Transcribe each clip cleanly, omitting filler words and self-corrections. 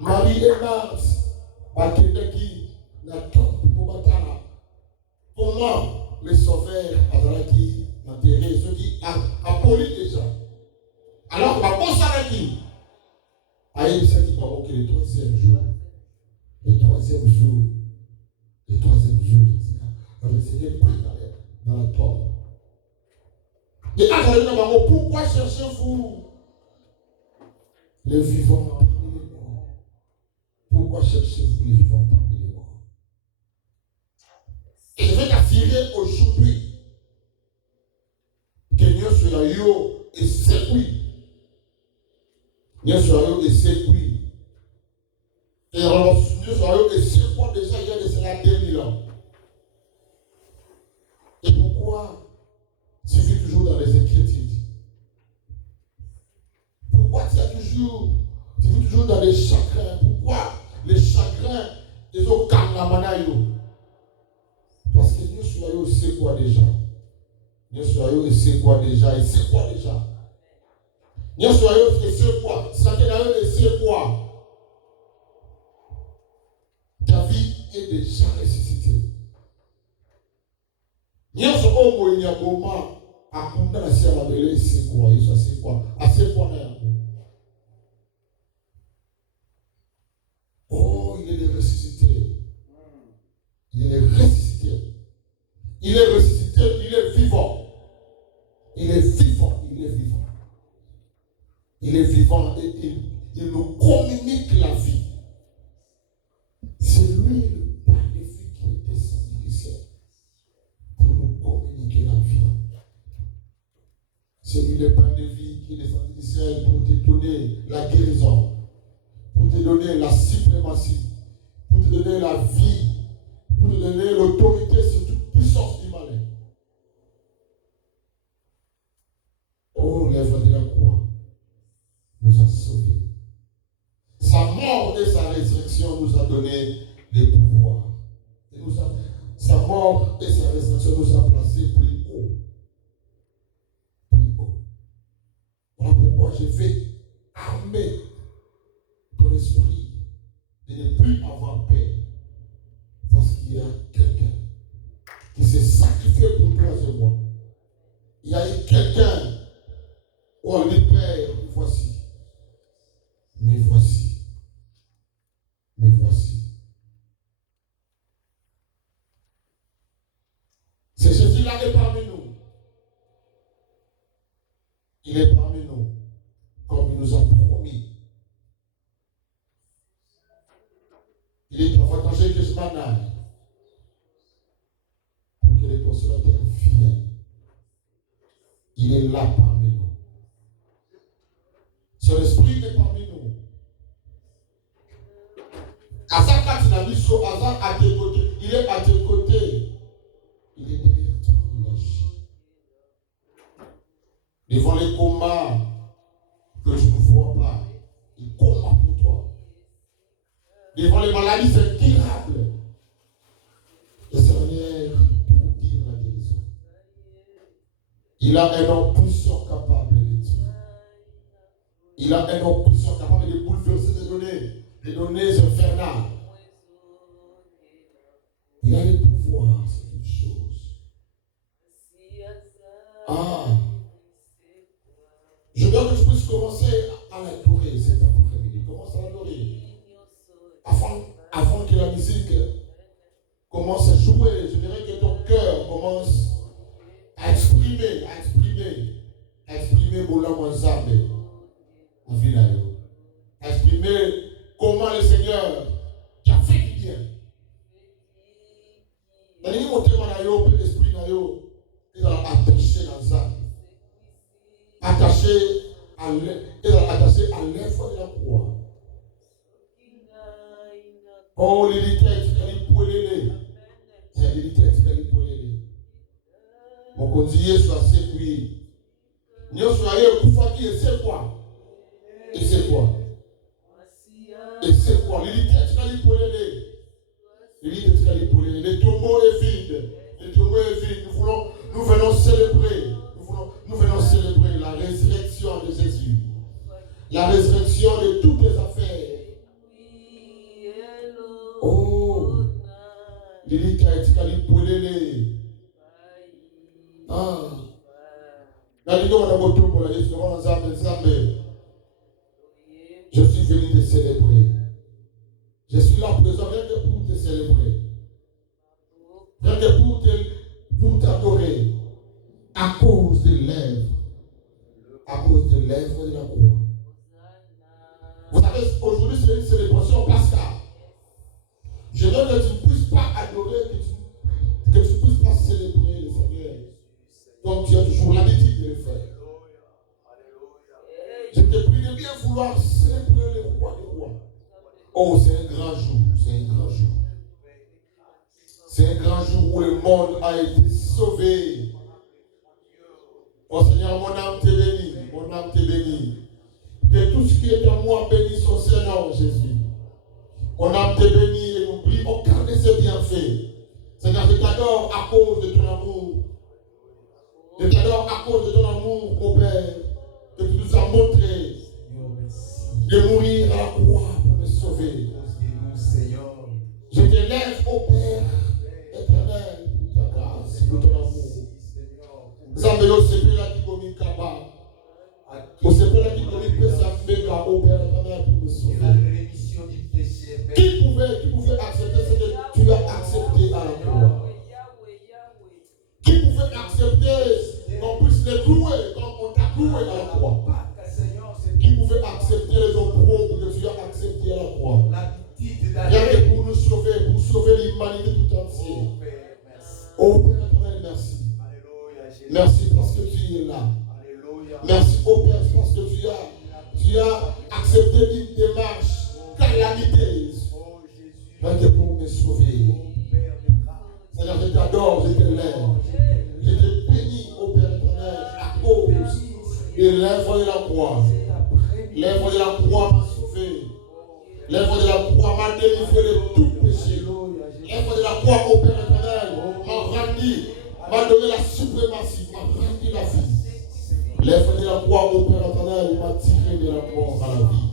Marie et Mars, comment les sauveurs Azalaki enterré, ceux qui appoli déjà. Alors, ma bosse Azalaki, aïe, ça qui va le troisième jour, le troisième jour, le Seigneur prie dans la tombe. Et Azalaki, pourquoi cherchez-vous les vivants parmi les morts? Pourquoi cherchez-vous les vivants parmi les morts? Et je vais t'assurer aujourd'hui que nous soyons et c'est oui. Nous soyons et c'est oui. Et alors, nous soyons et c'est quoi déjà il y a de cela 2000 ans. Et pourquoi tu vis toujours dans les inquiétudes? Pourquoi tu vis toujours dans les chagrins? Pourquoi les chagrins des autres carnamanaïos? Parce que nous soyons c'est quoi déjà? Nous soyons et c'est quoi déjà? Et c'est quoi déjà? Nous soyons et c'est quoi? Sakénaïo et c'est quoi? David est déjà ressuscité. Nous sommes au Moïniaboma à Kounda si à la belle c'est quoi? Et ça c'est quoi? À c'est quoi? Oh, il est ressuscité. Il est ressuscité. Il est ressuscité, il est vivant. Il est vivant, il est vivant. Il est vivant et il nous communique la vie. C'est lui le pain de vie qui est descendu du ciel pour nous communiquer la vie. C'est lui le pain de vie qui est descendu du ciel pour te donner la guérison, pour te donner la suprématie, pour te donner la vie, pour te donner l'autorité sur toute puissance du malin. Oh, l'œuvre de la croix nous a sauvés. Sa mort et sa résurrection nous a donné les pouvoirs. Sa mort et sa résurrection nous a placés plus haut. Plus haut. Voilà pourquoi je vais armer ton esprit de ne plus avoir peur. Parce qu'il y a quelqu'un qui s'est sacrifié pour toi et moi. Il y a quelqu'un où on dit Père, voici. Mais voici. Mais voici. C'est Jésus-là qui est parmi nous. Il est parmi nous, comme il nous a promis. Il est en danger que je m'en aille. Pour que les consolateurs viennent. Il est là parmi nous. Son esprit est parmi nous. Azaka Tinamiso, Azak à tes côtés. Il est à tes côtés. Il est derrière toi, il agit. Devant les combats que je ne vois pas, il combat pour toi. Devant les maladies incurables, le Seigneur pour dire la guérison. Il a un homme puissant capable de tuer. Il a un homme puissant capable de bouleverser des données infernales. Il a le pouvoir sur toutes choses. Ah! Je veux que tu puisses commencer à l'adorer cet après-midi. Commence à l'adorer. Avant que la musique commence à jouer, je dirais que ton cœur commence à exprimer Boulamouazambe. Exprimer comment le Seigneur t'a fait du bien. Dans les mots de l'esprit, il a attaché dans ça. Attaché à l'œuvre de la croix. Oh, l'élité, tu as poulé. Mon conseiller soit sécuit. Nous soyons pour faire qui et c'est quoi? Et c'est quoi? Et c'est quoi? L'élité, tu as poulé. Le tombeau est vide. Nous venons célébrer. Nous venons célébrer la résurrection de Jésus. La résurrection Je suis venu te célébrer. Je suis là présent rien que pour te célébrer. Rien que pour t'adorer. À cause des lèvres. À cause des lèvres de la croix. Vous savez, aujourd'hui c'est une célébration pascale. Je veux que tu ne puisses pas adorer, que tu ne puisses pas célébrer le Seigneur. Donc tu as toujours l'habitude de le faire. Je te prie de bien vouloir célébrer le roi des rois. Oh, c'est un grand jour, c'est un grand jour. C'est un grand jour où le monde a été sauvé. Oh Seigneur, mon âme te bénit, mon âme te bénit. Que tout ce qui est en moi bénisse son Seigneur Jésus. Mon âme te bénit et n'oublie aucun de ses bienfaits. Seigneur, je t'adore à cause de ton amour. Je t'adore à cause de ton amour, mon Père, que tu nous as montré de mourir à la croix pour me sauver. Je t'élève au Père éternel pour ta grâce, pour ton amour. Zambelo sepela qui commis Kaba. Au sepela qui commis Pesambega au Père éternel pour me sauver. Qui pouvait accepter ce que tu as accepté à la croix? Qui pouvait accepter qu'on puisse les clouer quand on t'a cloué à la croix? Qui pouvait accepter les opprobles que tu as acceptés à la croix? Rien que pour nous sauver, pour sauver l'humanité tout entière. Oh Père éternel, merci. Merci parce que tu es là. Merci oh Père parce que tu as accepté une démarche calamiteuse. Rien que pour me sauver. Seigneur, je t'adore, je t'élève. Je te bénis au Père éternel à cause de l'œuvre de la croix. L'œuvre de la croix m'a sauvé. L'œuvre de la croix m'a délivré de tout péché. L'œuvre de la croix au Père éternel m'a donné la suprématie, m'a rendu la vie. L'œuvre de la croix au Père éternel m'a tiré de la mort à la vie.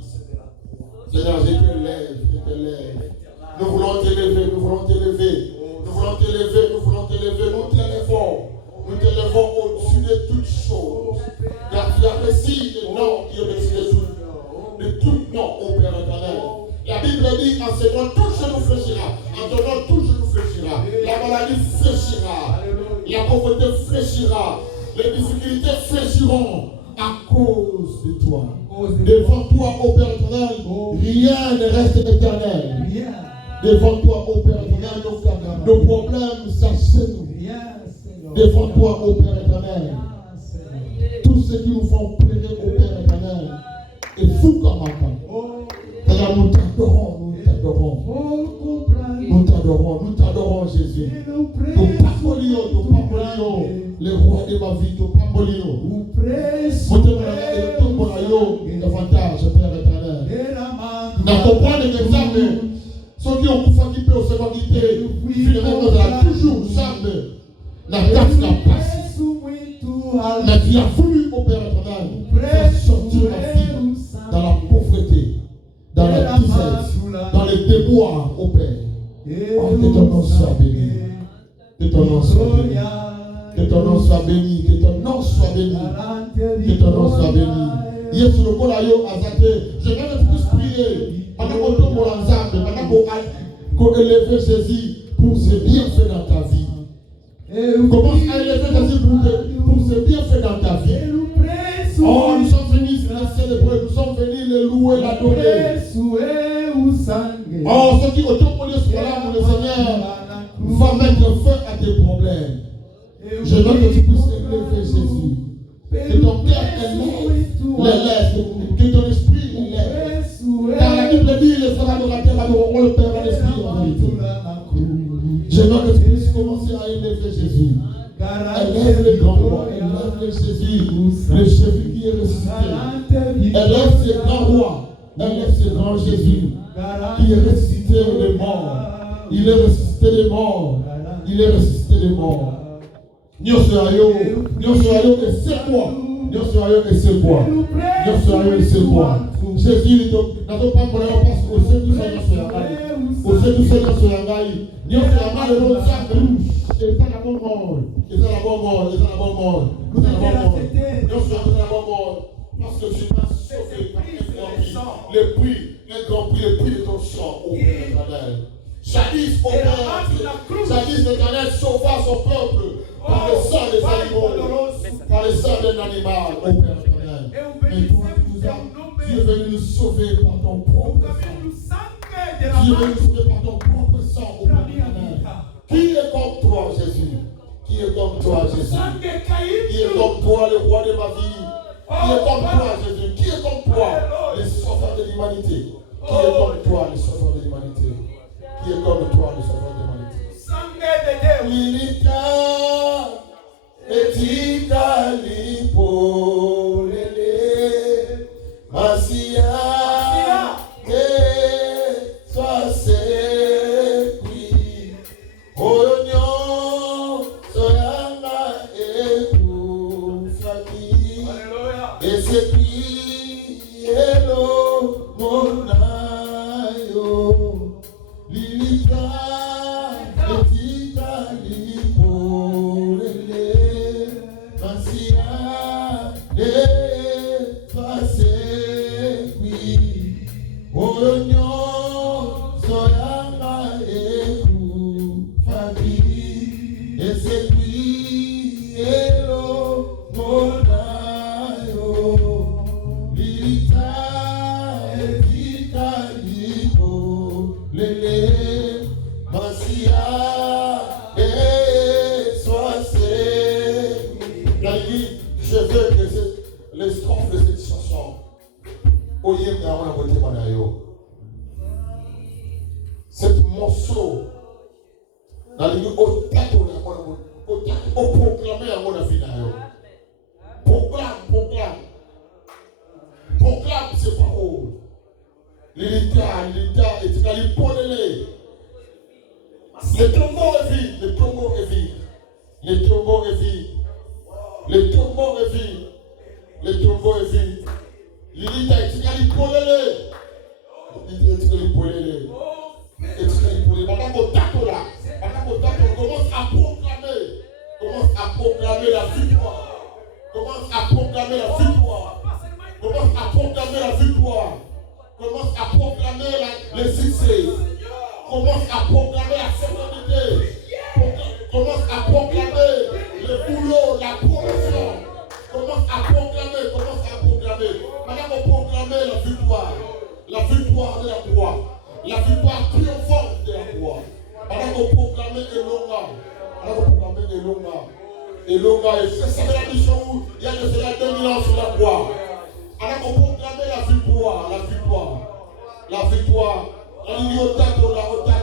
Seigneur, je t'élève, je t'élève. Nous voulons t'élever, nous voulons t'élever. Nous voulons t'élever, nous voulons t'élever, nous t'élèvons. Nous t'élèvons au-dessus de toutes choses. Car tu as reçu le nom qui est au-dessus de tout nom au Père éternel. La Bible dit en ce nom tout genou fléchira. En ton nom tout genou fléchira. La maladie fléchira. La pauvreté fléchira. Les difficultés fléchiront à cause de toi. Devant toi, ô Père éternel, rien ne reste éternel. Devant toi, ô Père éternel, nos problèmes s'achèvent. Devant toi, ô Père éternel, tout ce qui nous font pleurer au Père éternel est fou comme un temps. Seigneur, nous t'adorons, nous t'adorons. Nous t'adorons, nous t'adorons, Jésus. Nous pambolio, le roi de ma vie, nous pambolio. Nous t'adorons davantage, Père éternel. Dans ton point d'examen, ceux qui ont fait qui au second guidé, finalement, toujours, jamais, la date n'a passé. Mais tu as voulu, au Père éternel, faire sortir la vie dans la pauvreté, dans la disette, dans les déboires, au Père. Oh, que ton nom soit béni. Que ton nom soit béni. Que ton nom soit béni. Que ton nom soit béni. Que ton nom soit béni. Hier sur le col azate, je vais le plus prier. Pendant qu'on tombe pour l'ensemble, pendant qu'on élève Jésus pour ses bienfaits dans ta vie. Commence à élever Jésus pour ses bienfaits dans ta vie. Oh, nous sommes venus le célébrer, nous sommes venus le louer, l'adorer. Oh, ceux qui autour de ce là, mon Seigneur, va mettre fin à tes problèmes. Je veux que tu puisses élever Jésus. Que ton cœur l'élève, que ton esprit l'élève. Car la Bible dit, les frères adorateurs adoreront le Père en esprit en vérité. Je veux que tu puisses commencer à élever Jésus. Élève le grand roi, élève le Jésus, le Jésus qui est ressuscité. Élève ce grand roi, élève ce grand Jésus qui est ressuscité des morts. Il est ressuscité des morts. Il est ressuscité des morts. Nous soyons et c'est quoi c'est quoi? C'est quoi? Jésus, n'attends pas pour la parce que c'est tout ça sur la gaille. C'est tout ça sur la gaille. Dieu fait la main de l'autre sac. Et ça la bonne mort. Et ça la bonne mort. Et ça la bonne mort. Nous allons la bonne mort. Dieu fait la bonne mort. Parce que tu m'as sauvé par les prix, les grands prix, les prix de ton sang au Père éternel. Jadis, au Père, jadis l'Éternel sauva son peuple par le sang des animaux, par le sang d'un animal, au Père éternel. Mais toi, tu es venu nous sauver par ton propre sang. Tu es venu nous sauver par ton propre sang, au Père éternel. Qui est comme toi, Jésus? Qui est comme toi, Jésus? Qui est comme toi, le roi de ma vie? Qui est comme toi, Jésus? Qui est comme toi, le sauveur de l'humanité? Qui est comme toi, le sauveur de l'humanité? Qui est comme toi, le sauveur de l'humanité? Lilita etika lipolele Masia te soasekwi Onyo soyanga ekufaki Esekwi elo monayo Lilita etika lipolele Masia te soasekwi Onyo soyanga ekufaki Esekwi elo monayo Lilita etika lipolele Masia et sois je veux que les strophes de cette chanson Oyez bien la beauté manayo. Cette morceau dans le au proclamer à mon avis proclame ces paroles. L'Ilita et tu vas lui polele. Le tombeau est vide, le tombeau est vide, le tombeau est vide, le tombeau est vide, le tombeau est vide. L'Ilita et tu vas lui polele. L'Ilita et tu vas lui polele. Et tu vas lui polele. Madame Otato là, commence à proclamer la victoire. Commence à proclamer la victoire. Commence à proclamer la victoire. Commence à proclamer le succès. Commence à proclamer la sécurité. Commence à proclamer le boulot, la promotion. Commence à proclamer. Madame, proclamer la victoire. La victoire de la croix. La victoire triomphante de la croix. Madame, proclamer Elonga. Et c'est la mission où il y a de cela 2000 ans sur la croix. Madame, proclamer la victoire. La victoire. Otatola.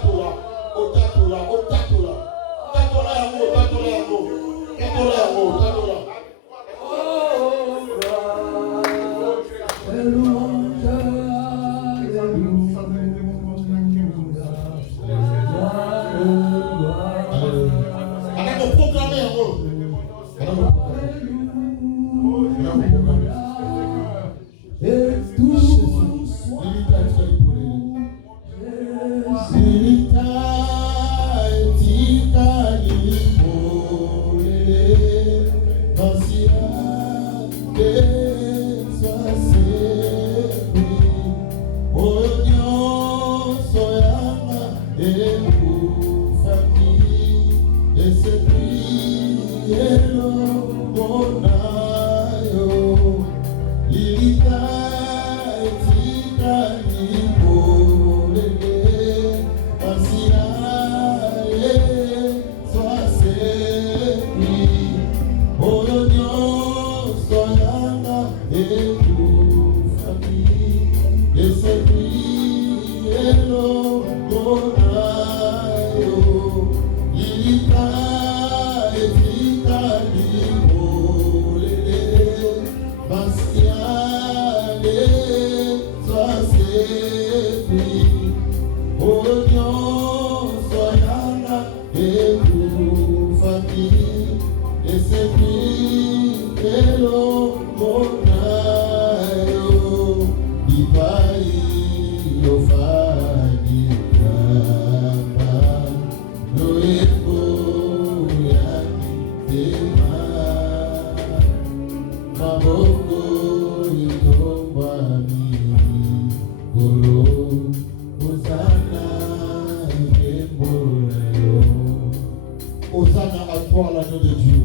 Hosanna à toi, l'agneau de Dieu.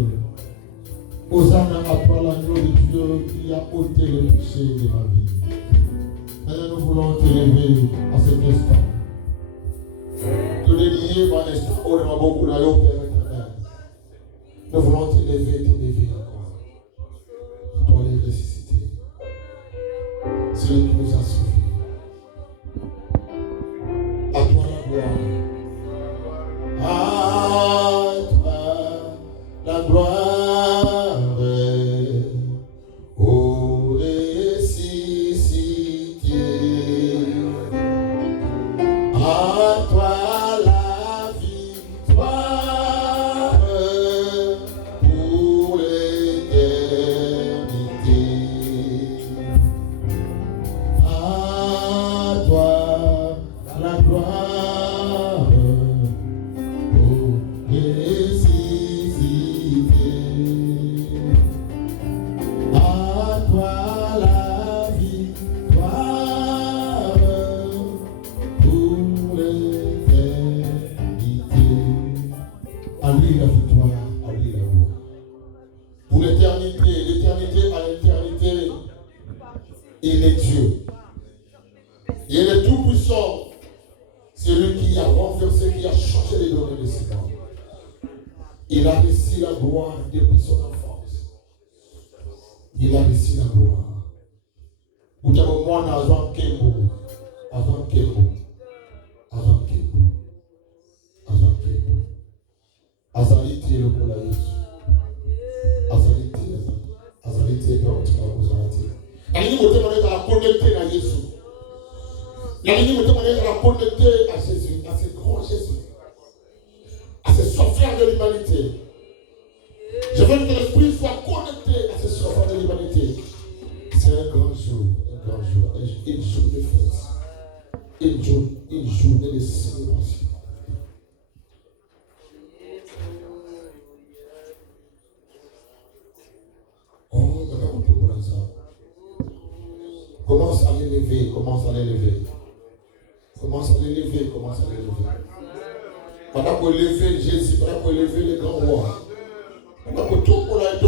Hosanna à toi, l'agneau de Dieu qui a ôté le péché de ma vie. Maintenant, nous voulons te lever à cet instant. Te délier par l'instant où nous avons beaucoup d'ailleurs, Père éternel. Nous voulons te lever encore. Pour les ressusciter. Celui qui nous a sauvés. À toi la gloire. À toi la gloire. Il est Dieu. Il est tout puissant. C'est lui qui a renversé, qui a changé les données de ses parents. Il a reçu la gloire depuis son enfance. Il a reçu la gloire. Vous avez moi dans Kembo. Avant Kembo. Avant Kembo. Avant Kembo. Azalité le pour la Yesu. Azalité. Azalité pour Azalité. Il faut demander à la connecter à Jésus. Il faut demander à la connecter à Jésus, à ce grand Jésus, à ce sauveur de l'humanité. Je veux que l'esprit soit connecté à ce sauveur de l'humanité. C'est un grand jour, une journée de fête, une journée de célébration. Oh, d'accord, tout pour ça. Commence à l'élever. Pendant qu'on élève Jésus, pendant qu'on élève les grands rois. Pendant qu'on tout pour la Jésus.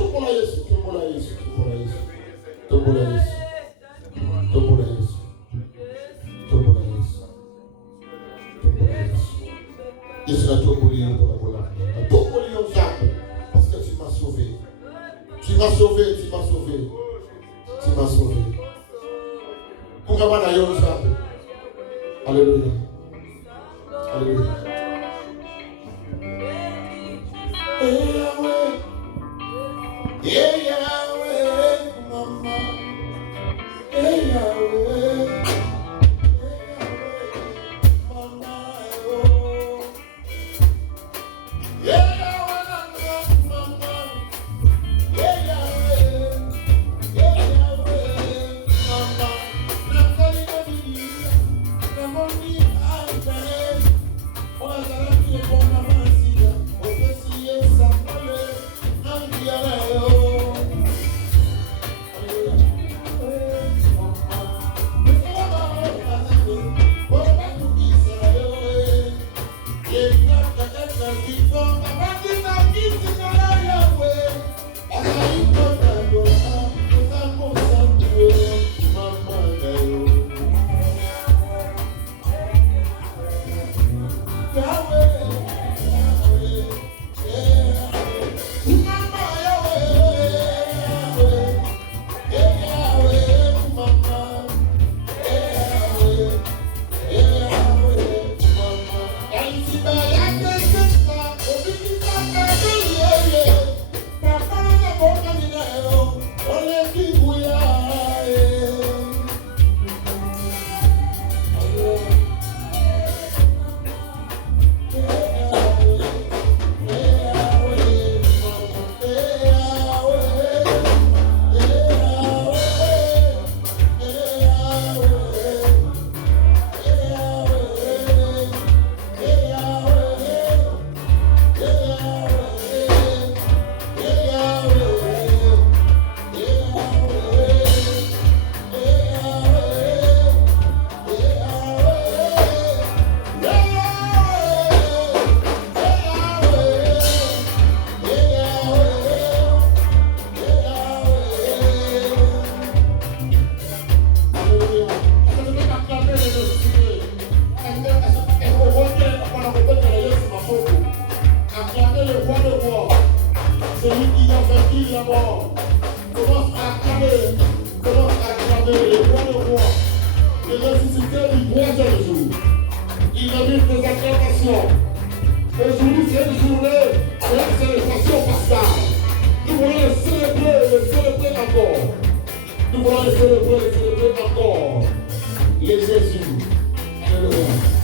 Jésus a tout pour lui pour la. Tout pour lui parce que tu m'as sauvé. Tu m'as sauvé. Alléluia. Yahweh, mama. Yahweh, mama. nécessité du troisième jour. Il invite des acclamations. Aujourd'hui, c'est une journée de la célébration pascale. Nous voulons le célébrer encore. Nous voulons le célébrer encore. Les Jésus. Alléluia.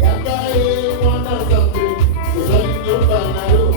Yakae mwana zambe, kuzali nyumba nayo.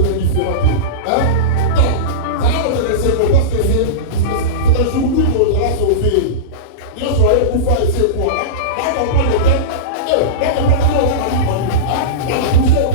aux indifférents. Hein? Non, ça va vous laisser parce que c'est un jour où vous allez sauver. Nous soyez pour faire essayer quoi? Là, on prend le temps. Là, on prend le temps. Hein? Là, poussez.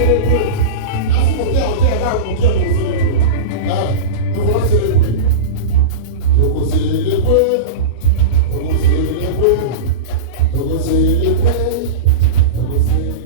célébrer. Merci mon cœur, mon cœur, nous célébrer. Nous voulons célébrer. Nous voulons célébrer. Nous voulons célébrer. Nous voulons célébrer. Nous voulons célébrer.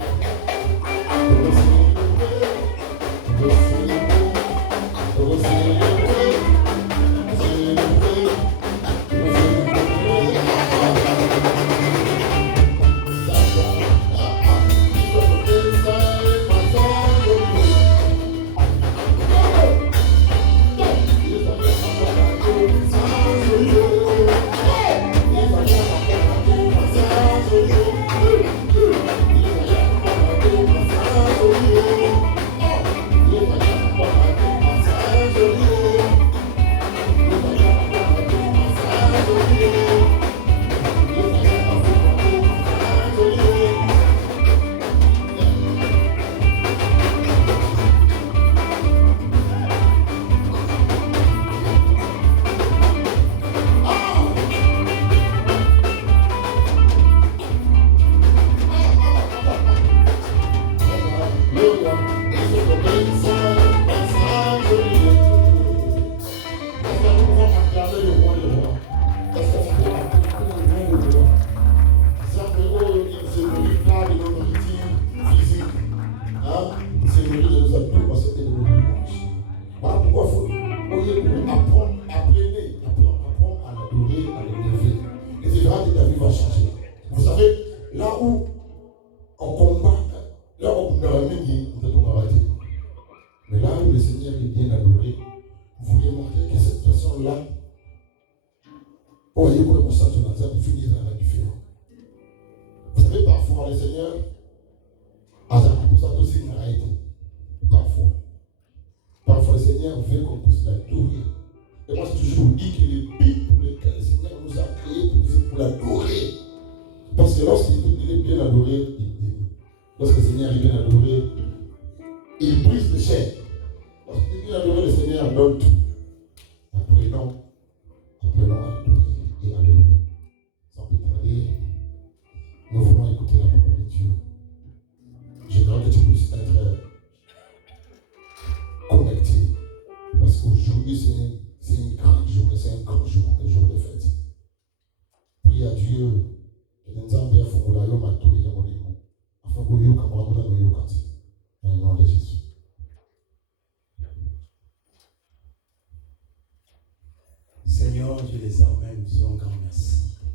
Seigneur, Dieu des armées, nous disons grand merci pour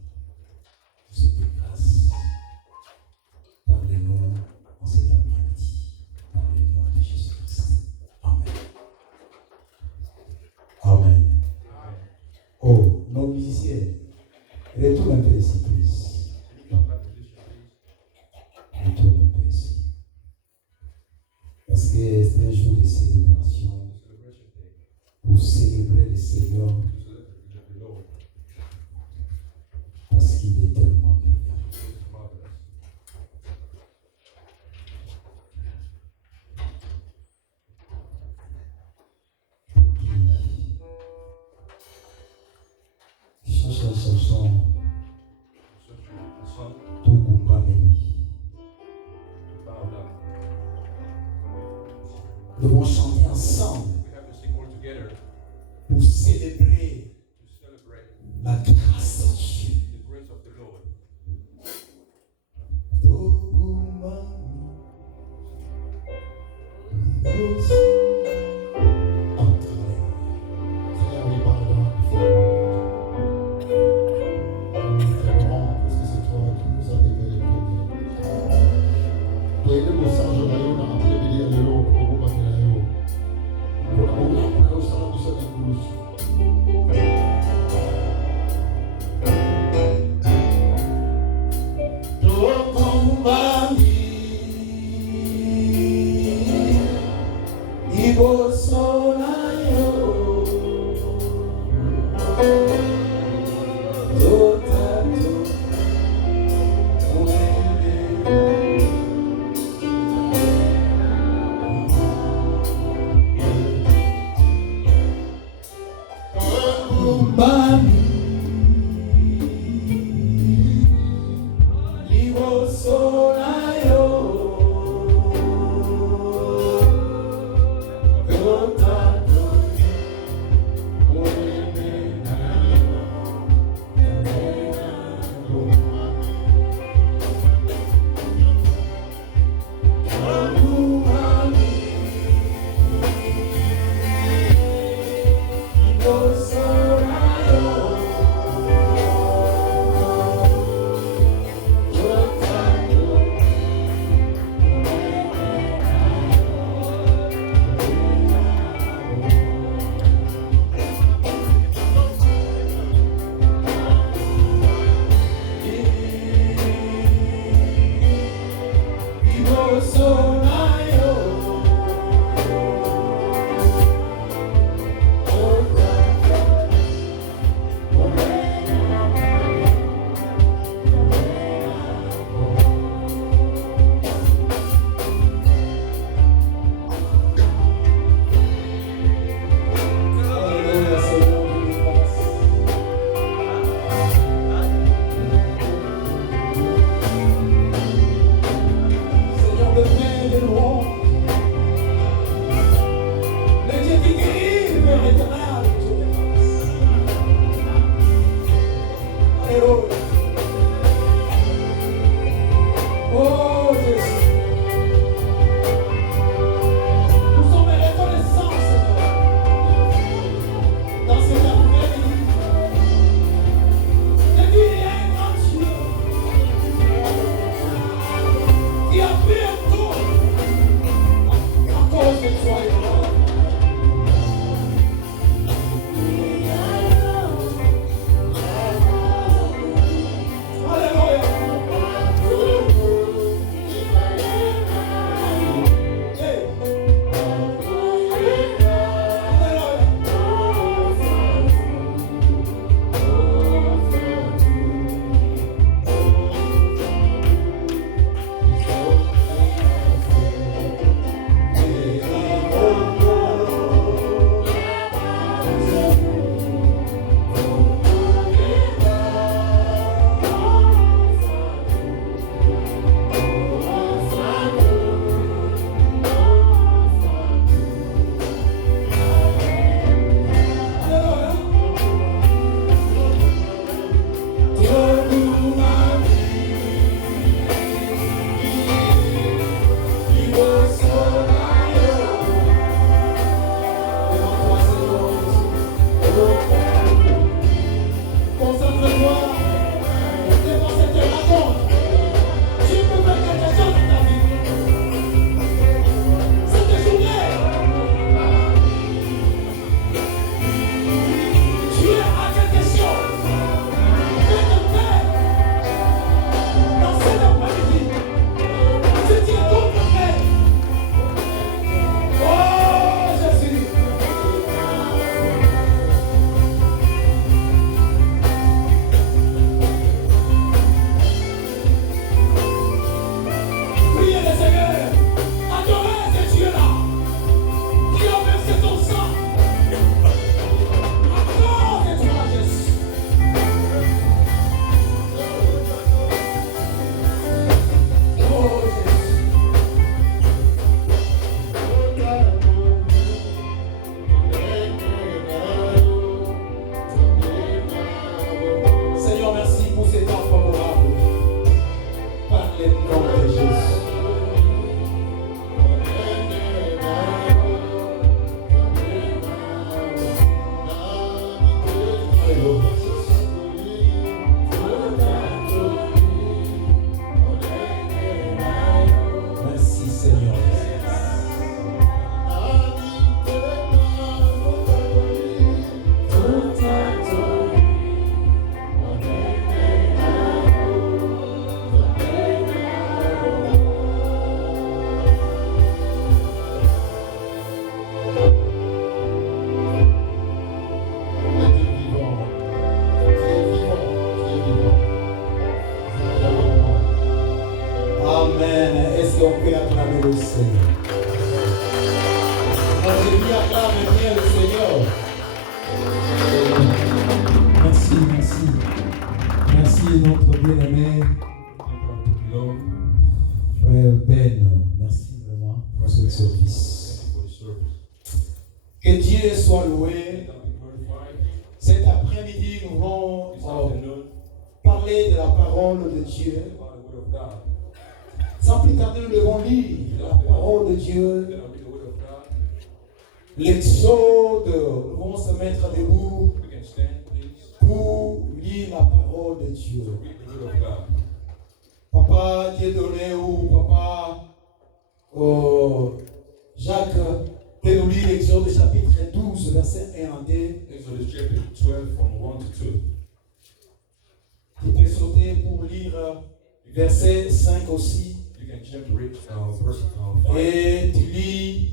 cette grâce. Parlez-nous en cet après-midi. Parlez-nous de Jésus-Christ. Amen. Amen. Oh, nos musiciens, retourne un peu ici, please. Retourne un peu ici. Parce que c'est un jour de célébration pour célébrer le Seigneur. Parce qu'il est tellement merveilleux. Cherche la chanson Tugumba Meni. Nous devons chanter ensemble pour célébrer la grâce de Dieu. qui acclame bien le Seigneur. Merci, merci. Merci notre bien-aimé. Frère Ben, merci vraiment pour ce service. Que Dieu soit loué. Cet après-midi, nous allons parler de la parole de Dieu. Sans plus tarder, nous devons lire la parole de Dieu. L'Exode, nous allons se mettre debout pour lire la parole de Dieu. Papa Dieu donné ou Papa Jacques, peut nous lire l'Exode chapitre 12, verset 1 à 2. Exodus chapter 12 from 1 to 2. Tu peux sauter pour lire verset 5 aussi. You can jump to read verse 5. Et tu lis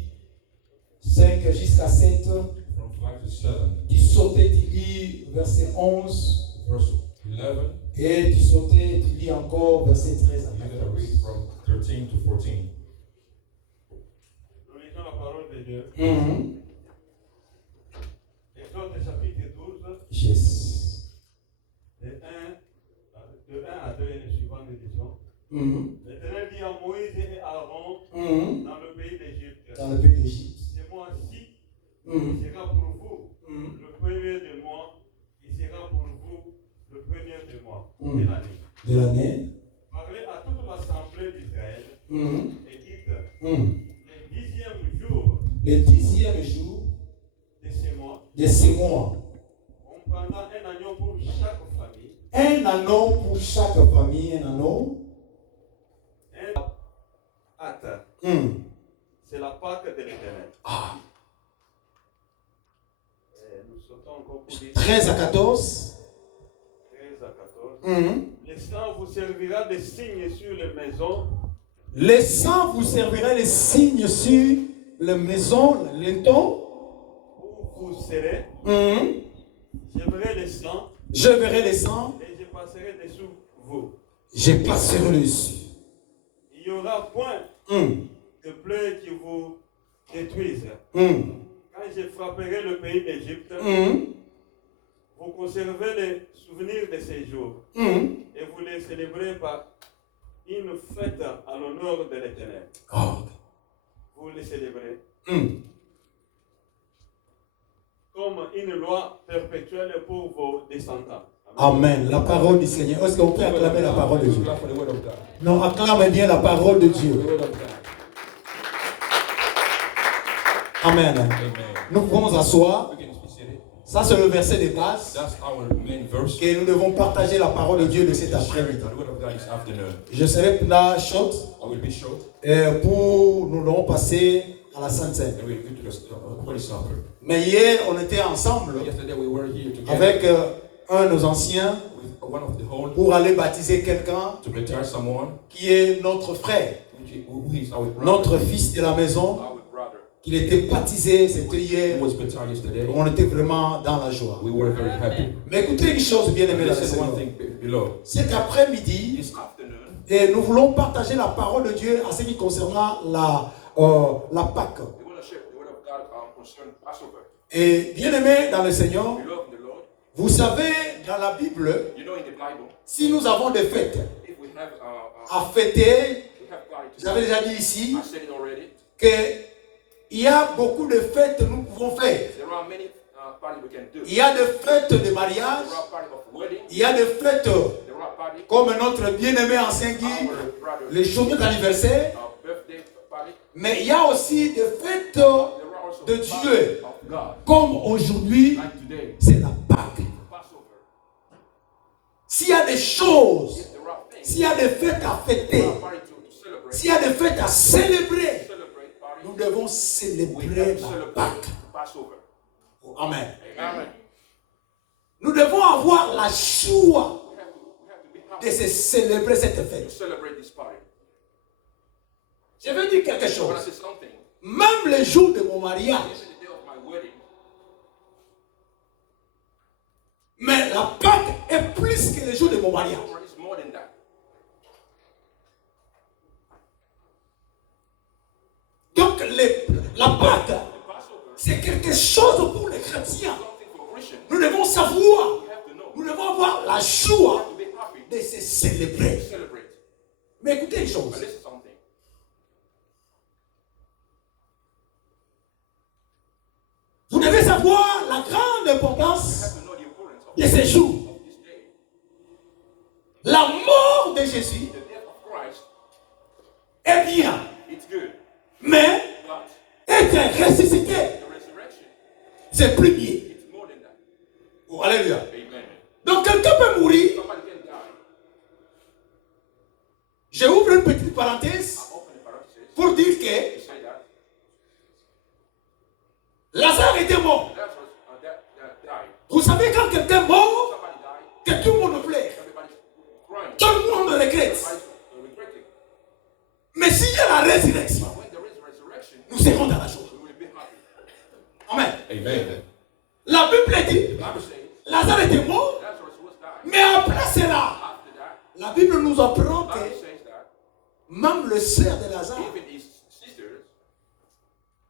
5 jusqu'à 7. From 5 to 7. Tu sautais, tu lis verset 11. Verse 11. Et tu sautais, tu lis encore verset 13 à You're 14. going to read from 13 to 14. Nous lisons la parole de Dieu. Mm-hmm. Exode chapitre 12, Yes. de 1 à 2 et les suivants nous disons. Mm-hmm. L'Éternel dit à Moïse et à Aaron Mm-hmm. dans le pays d'Égypte. Dans le pays d'Égypte. C'est moi-ci Mm-hmm. qui sera pour vous Mm-hmm. le premier des mois, qui sera pour vous le premier des mois Mm. de l'année. De l'année. Parlez à toute l'assemblée d'Israël Mm-hmm. et dites, Mm. le 10e jour Le 10e jour de ce mois, de ce mois. on prendra un agneau pour chaque famille. Un anneau pour chaque famille, un anneau. Un hâte. Mm. C'est la Pâque de l'Éternel. Ah. Nous sautons encore pour dire 13 à 14. 13 à 14. Mm. Le sang vous servira de signe sur les maisons Le sang vous servira les signes sur les maisons, le linteau. où vous serez. Mm. Je verrai le sang Je verrai le sang. et je passerai dessous vous. Je passerai dessus. Il n'y aura point Mm. de plaies qui vous détruisent. Mm. Quand je frapperai le pays d'Égypte, Mm. vous conservez les souvenirs de ces jours Mm. et vous les célébrez par une fête à l'honneur de l'Éternel. Oh. Vous les célébrez Mm. comme une loi perpétuelle pour vos descendants. Amen. La parole du Seigneur. Est-ce qu'on peut acclamer la parole de Dieu? Clap for the word of God. Non, acclame bien la parole de The Dieu. word of God. Amen. Amen. Nous pouvons asseoir. We can be seated. Ça, c'est le verset de base. That's our main verse. Que nous devons partager la parole de Dieu de cet Sharing après-midi. the word of God this afternoon. Je serai là, short, I will be short pour nous allons passer à la Sainte Seine. and we'll go to the Holy Supper. Mais hier, on était ensemble Yesterday we were here together avec un de nos anciens with one of the whole pour aller baptiser quelqu'un to prepare someone qui est notre frère, who is our brother. notre fils de la maison. Our brother. Il était baptisé, c'était He hier. was baptized yesterday. On était vraiment dans la joie. We were very happy. Mais écoutez une chose bien aimée dans le Listen one Seigneur. thing below. Cet après-midi, This afternoon, et nous voulons partager la parole de Dieu à ce qui concernera la Pâque. we want to share the word of God concerning Passover. Et bien aimé dans le Seigneur, We love the Lord. vous savez, dans la Bible, You know, in the Bible, si nous avons des fêtes if we have à fêter, we have parties. j'avais déjà dit ici, I said it already. qu'il y a beaucoup de fêtes que nous pouvons faire. There are many parties we can do. Il y a des fêtes de mariage, There are parties of wedding. il y a des fêtes There are parties comme notre bien-aimé ancien Guy, our brother les journées d'anniversaire, birthday party. mais il y a aussi des fêtes There are also de parties Dieu, of God. comme aujourd'hui, Like today, c'est la Pâque. Passover. S'il y a des choses, If there are things, s'il y a des fêtes à fêter, there are parties to celebrate. s'il y a des fêtes à célébrer, Celebrate parties. nous devons We célébrer have to la celebrate Pâque. Passover. Amen. Amen. Nous devons avoir la joie We have to be de happy se célébrer cette to fête. celebrate this party. Je veux dire quelque When I chose. say something, Même le jour de mon mariage, this is the day of my wedding. mais la Pâque est plus que le jour de mon mariage. Passover is more than that. Donc la Pâque, Passover la joie to be happy de se to célébrer. celebrate. Mais écoutez une But chose. listen something. Vous devez savoir la grande You importance have to know the importance of de ces jours. this day. La mort de Jésus The death of Christ, est bien, it's good. mais But être ressuscité, the resurrection, c'est plus mieux. it's more than that. Oh, alléluia. Amen. Donc quelqu'un peut mourir. Somebody can die. Je ouvre une petite parenthèse I open the parenthesis pour dire to que say that Lazare était mort. Lazarus died. Vous savez, quand quelqu'un est mort, Somebody died. que tout le monde pleure. Everybody's crying. Tout le monde regrette. Everybody's regretting. Mais s'il y a la résurrection, But when there is resurrection, nous serons dans la joie. we will be happy. Amen. Amen. La Bible dit, The Bible says Lazare était mort, Lazarus was dying. mais après cela, After that, la Bible nous apprend the Bible que says that même le sœur de Lazare, even his sisters,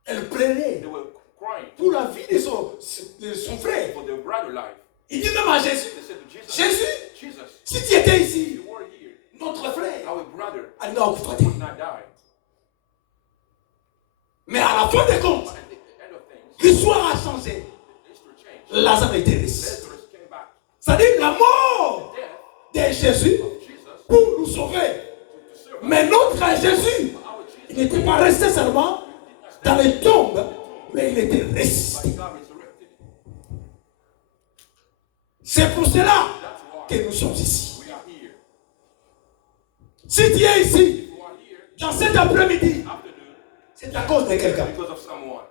elle plairait they were crying pour la vie de son frère. for their brother life. Il dit même à Jésus, They said to Jesus, Jésus, Jesus, si tu étais if ici, you were here, notre frère, our brother elle n'a pas would not die. Mais à la fin des comptes, But at the end of things, l'histoire a changé. history changed. Lazare était ressuscité. Lazarus came back. C'est-à-dire la mort Death de Jésus of Jesus pour nous sauver. to serve us. Mais notre Jésus, Our il Jesus, n'était pas resté seulement dans les tombes, mais il était ressuscité. but God resurrected. C'est pour cela That's why que nous sommes ici. we are here. Si tu es ici, If you are here dans cet après-midi, afternoon, c'est à cause de quelqu'un. because of someone.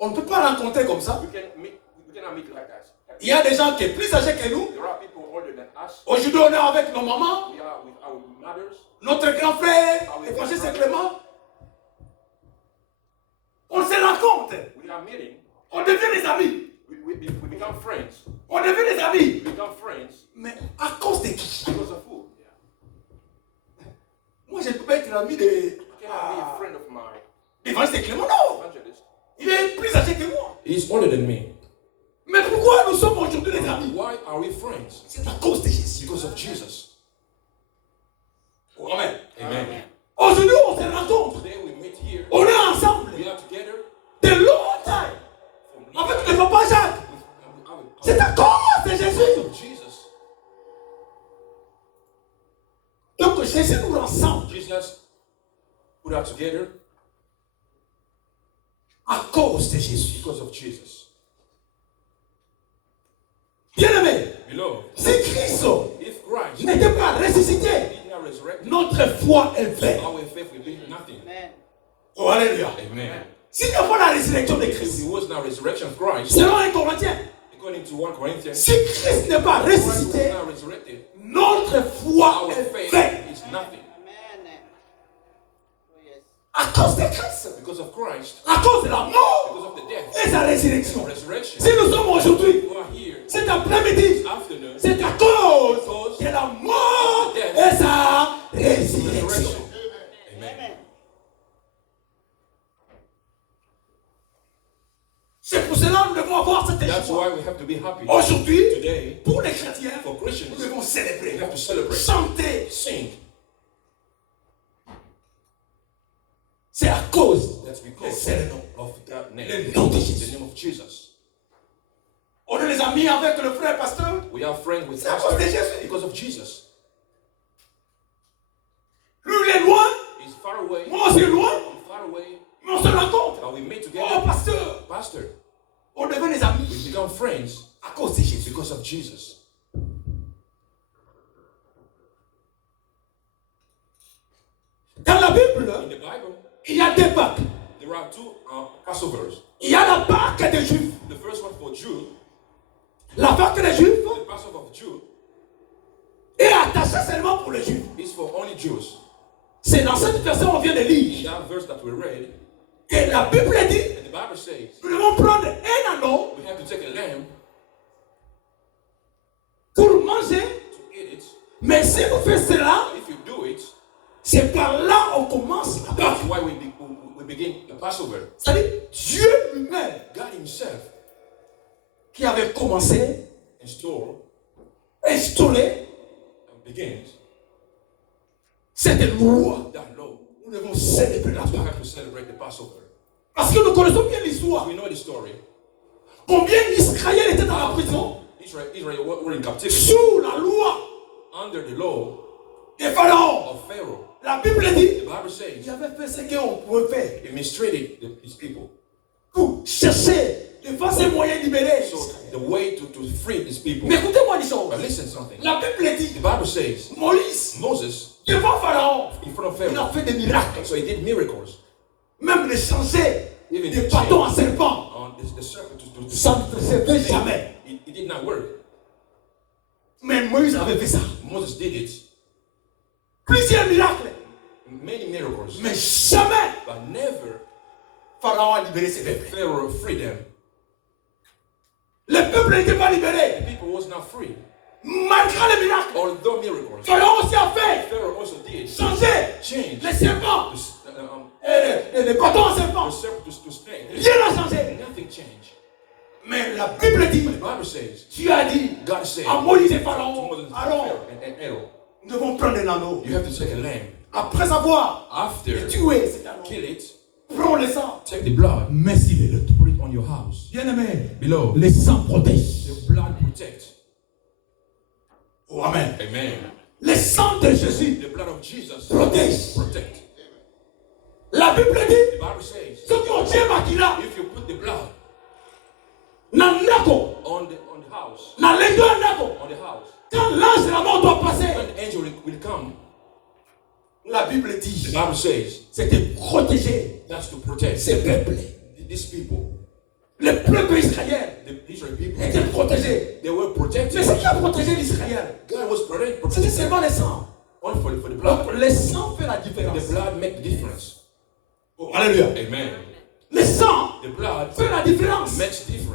On ne peut pas rencontrer comme ça. We cannot meet like that. Il y a des gens qui sont plus âgés que nous. There are people older than us. Aujourd'hui, on est avec nos mamans, We are with our mothers. notre grand frère, évangéliste Clément. On se rencontre. We are meeting. On devient des amis. We become friends. On devient des amis. We become friends Mais à cause de qui? because of who? Moi, je ne peux pas être l'ami de I cannot be a friend of mine. d'évangéliste Clément. Non. Evangelist. Il est plus âgé que moi. He's older than me. Mais pourquoi nous sommes aujourd'hui des amis? Why are we friends? C'est à cause de Jésus. Because of Jesus. Oh, amen. Amen. Aujourd'hui, on se rencontre. Today we meet here. On est ensemble. We are together De longtemps. Avec le papa Jacques. C'est à cause de Jésus. of Jesus. Donc Jésus nous rassemble Jesus put us together à cause de Jésus. because of Jesus. Bien-aimé, Beloved, si Christ if Christ n'était pas ressuscité, did not resurrect, notre foi est vaine. our faith will be nothing. Oh, alléluia. Amen. S'il n'y a pas la résurrection de If Christ, it was not resurrection of Christ, selon un Corinthien, according to 1 Corinthians, si Christ n'est pas Christ was ressuscité, not resurrected, notre foi our est faith vaine. is nothing. À cause de Christ, Because of Christ, à cause de la mort because of the death, et sa résurrection. resurrection, Si nous sommes aujourd'hui, we are here cet après-midi, this afternoon, c'est à cause de la mort et sa résurrection. resurrection. Amen. C'est pour cela que nous devons avoir cette That's joie. why we have to be happy. Aujourd'hui, Today, pour les chrétiens, for nous Christians, devons we célébrer, have to celebrate, chanter. sing. C'est à cause That's de because ce nom. of that name, Le nom de the Jésus. name of Jesus. On est les amis avec le frère pasteur. We are friends with C'est à cause de Pastor Jésus. because of Jesus. Lui, il est loin, He's far away, moi aussi loin, I'm far away, mais on se rencontre. but we meet Oh, together. pasteur, Pastor, on devient des we amis become friends à cause de Jésus. because of Jesus. Dans la Bible, In the Bible, il y a deux Pâques. there are two Passovers. Il y a la Pâque des Juifs. The first one for Jew, La Pâque des Juifs the Passover of Jew, est attachée seulement pour les Juifs. is for only Jews. C'est dans cette version qu'on vient de In lire. that verse that we read, Et la Bible dit, and the Bible says, nous devons prendre un anneau we have to take a lamb pour manger. to eat it. Mais si vous faites cela, If you do it, c'est par là qu'on commence la that's Pâque. why we begin the Passover. C'est-à-dire Dieu lui-même God Himself qui avait commencé in store instaurer begins, cette loi. that law, Nous devons célébrer la we Pâque. have to celebrate the Passover. Parce que nous connaissons bien l'histoire. We know the story. Combien d'Israël étaient dans la prison Israel were in captivity sous la loi under the law des pharaons. of Pharaoh. La Bible dit The Bible says qu'il avait fait ce qu'on pouvait faire he mistreated his people. pour chercher devant ces moyens libérés. So the way to free his people. Mais écoutez-moi une chose. But listen something. La Bible dit The Bible says Moïse, Moses devant Pharaon, in front of il a Pharaoh. fait des miracles. So he did miracles. Même de changer Even des to bâtons en change serpent. on the serpent to Ça ne se fait jamais. it did not work. Mais Moïse avait fait ça. Moses did it. Plusieurs miracles. Many miracles. Mais jamais But never Pharaon a libéré ses peuples. Pharaoh freed them. Les peuples n'étaient pas The libérés. people was not free. Malgré les miracles. Although miracles. Pharaon aussi a fait Pharaoh also did changer change les serpents the et les bâtons en serpent. serpent to snake. Rien n'a changé. Nothing changed. Mais la Bible dit, But the Bible says, tu as dit God said à Moïse et to Pharaon, Moses and alors Pharaoh and Aaron, nous devons prendre un anneau. you have to take a lamb. Après avoir After tué cet anneau, kill it, prends le sang. take the blood, Merci-le. put it on your house. Bien aimé, Below, le sang protège. the blood protects. Oh, amen. Amen. Le sang de Jésus The blood of Jesus protège. protect. La Bible dit, The Bible says, ceux qui ont tué Makila, if you put the blood na ndako, on the house, na lendo ya ndako, on the house, quand l'ange de la mort doit passer, when the angel will come, la Bible the dit, Bible says c'était protéger that's to protect ces peuples. these people. Le peuple israélien The Israel people, était protégé. they were Mais protected. ce qui a protégé l'Israël, God was c'était protecting seulement le sang. only for the Donc blood. le sang fait la différence. The blood make the difference. Oh, alléluia. Amen. Le sang The blood fait la différence. makes difference.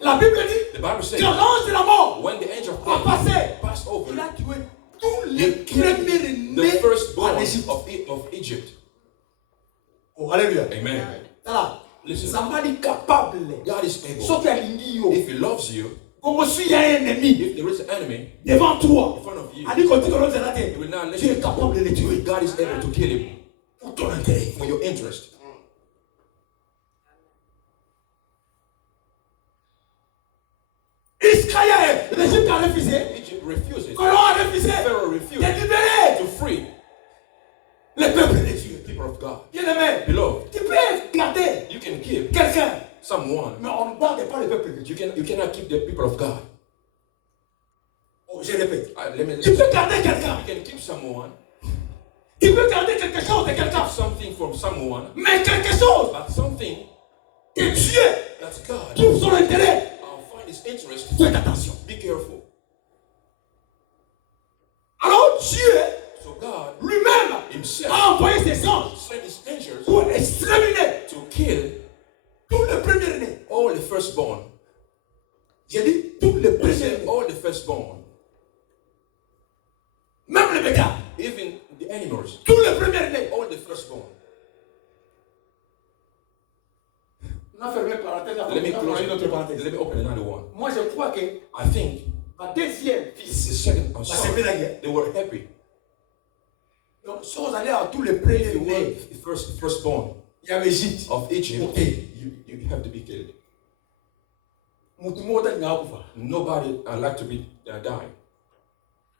La Bible dit, The Bible says quand l'ange de la mort when the angel a passé, passed over, il a tué tous les he killed premiers the nés firstborn en Égypte. of Egypt. Oh, alléluia. Amen. Voilà. Listen, Somebody capable. God is able. Sauf qu'il y a l'indi. If He loves you, Comme s'il y a un ennemi if there is an enemy devant toi, in front of you, a dit qu'on dit que l'on s'est He raté. will not let Tu es you. capable de le tuer God is able to kill him pour ton intérêt. for your interest. Israël, l'Égypte a refusé. Egypt refused it. Pharaon a refusé. Pharaoh De refused libérer to free le peuple de Dieu. the people of God. Bien aimé, Beloved, tu peux garder you can keep quelqu'un, someone. mais on ne garde pas le peuple de Dieu. You cannot keep the people of God. Oh, je répète. Let me. Tu peux garder quelqu'un. You can keep someone, Tu peux garder quelque chose de quelqu'un. keep something from someone, Mais quelque chose but something que Dieu that's God. trouve son intérêt. Find His interest. Faites attention. Be careful. Alors Dieu So God lui-même Himself a envoyé ses anges sent His angels pour exterminer to kill tous les premiers-nés. all the firstborn. J'ai dit tous les He premiers-nés. said all the firstborn, Même les bétails. even the animals, Tous les premiers-nés. all the firstborn. On a fermé parenthèse. Let me On a close. fermé notre parenthèse. Let me open another one. Moi, je crois que I think ma deuxième the fils second va son, servir la guerre. they were happy. Donc, si vous allez à tous les If you were premiers-nés, the firstborn il y avait Égypte. of Egypt, Ok. you have to be killed. Nobody like to be die.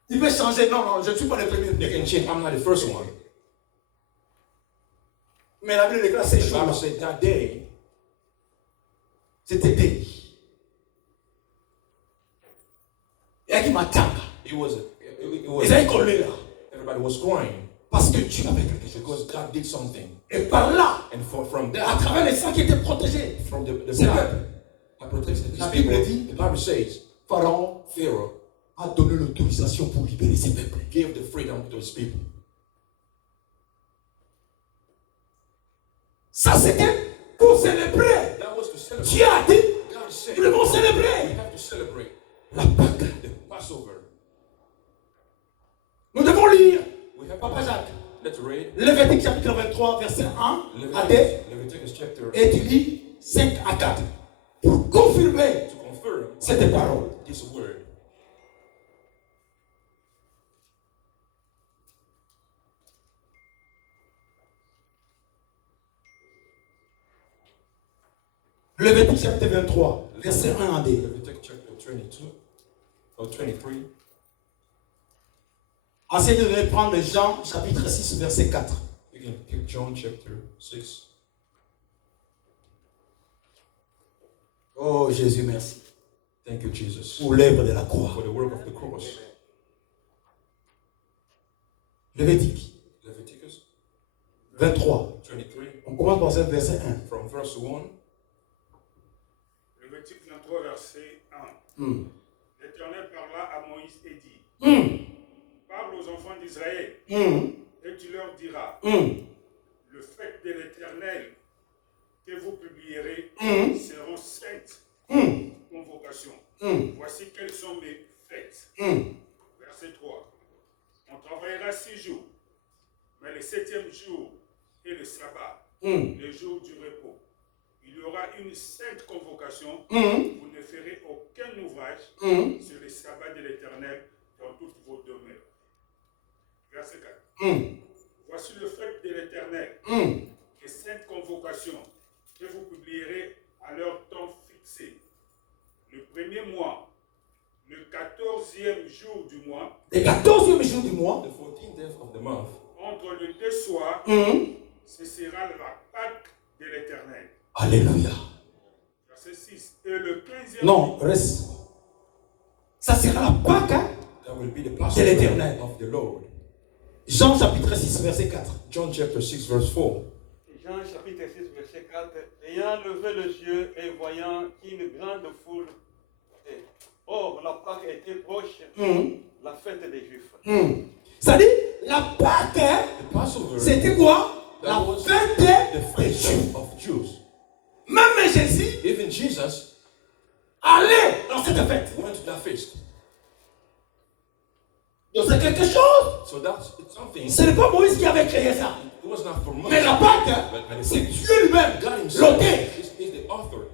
Il peut changer. Non, non, je ne suis pas le They premier-né. can change. I'm not the first one. Mais la Bible déclare ces The Bible choses. said that day C'était des. Il y a qui m'attendent. it was Ils avaient collé là. everybody was crying Parce que Dieu avait quelque chose. because God did something, Et par là, and from à that, travers les sangs qui étaient protégés, from the ces blood, peuples, I protected these La people. Bible dit- The Bible says Pharaon Pharaoh a donné l'autorisation pour libérer ses peuples. gave the freedom to his people. Ça, c'était pour célébrer. That was to celebrate. Dieu a dit, God said nous devons we célébrer have to celebrate la Pâque. the Passover. Nous devons lire, We have Papa Jacques, let's read Lévitique chapitre 23, verset 1 à 2, Leviticus chapter et tu lis 5 à 4 pour confirmer to confirm cette parole. this word. Levitique chapitre 23, verset 1 à 2. Leviticus chapter 22 or 23. Essayez de prendre Jean chapitre 6, verset 4. You can pick John chapter 6. Oh Jésus, merci. Thank you, Jesus, Pour l'œuvre de la croix. for the work of the cross. Levitique Leviticus 23. 23, On commence par ce verset 1. from verse 1. Levitique 23, verset 1. Hmm. L'Éternel parla à Moïse et dit, Hmm. parle aux enfants d'Israël, Hmm. et tu leur diras, Hmm. le fait de l'Éternel que vous publierez Hmm. seront saintes Hmm. convocations. Hmm. Voici quelles sont mes fêtes. Hmm. Verset 3. On travaillera 6 jours, mais le 7e jour est le sabbat, Hmm. le jour du repos. Il y aura une sainte convocation. Hmm. Vous ne ferez aucun ouvrage Hmm. sur le sabbat de l'Éternel dans toutes vos demeures. Verset 4. Hmm. Voici le fait de l'Éternel, Hmm. les saintes convocations que vous publierez à leur temps fixé. Le premier mois, le 14e jour du mois, Le 14e jour du mois. The 14th day of the month, entre les deux soirs, Hmm. ce sera la Pâque de l'Éternel. Alléluia. Verset 6. Et le 15e Non, reste. Ça sera la Pâque, hein? that will be the de Passover l'Éternel. of the Lord. Jean chapitre 6, verset 4. John chapter 6, verse 4. Jean chapitre 6, verset 4. Ayant levé les yeux et voyant qu'une grande foule était. Or, la Pâque était proche, Hmm. la fête des Juifs. Hmm. C'est-à-dire, la Pâque, hein, The Passover, c'était quoi? La that was fête the des feast Juifs. of Jews. Même Jésus Even Jesus allait dans cette fête. went to that feast. Donc c'est quelque chose. So that's it's something. Ce n'est pas Moïse qui avait créé ça. It was not for Moses. Mais la Pâque, hein, But c'est Dieu lui-même, God himself l'auteur. is the author.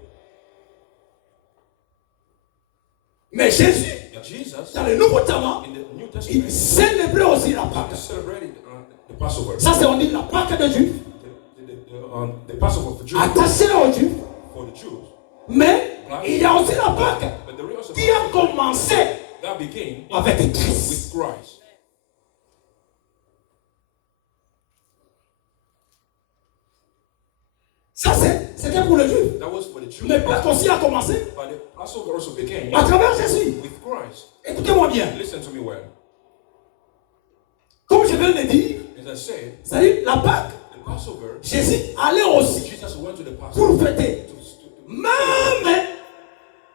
Mais Jésus, Now Jesus, dans le Nouveau Testament, in the New il Testament, célébrait aussi la Pâque. he celebrated the Passover. Ça, c'est on dit la Pâque des Juifs, The Passover for Jews, attachée aux Juifs. for the Jews. Mais il y a aussi la Pâque But the real qui a commencé that began avec Christ. with Christ. Ça, c'était pour les Juifs. That was for the Jews. Mais Pâque aussi a commencé But the Passover also began à travers Jésus. with Christ. Écoutez-moi bien. Listen to me well. Comme je viens de le dire, As I said, c'est-à-dire la Pâque, the Passover, Jésus allait aussi Jesus went to the pour Passover fêter. to Même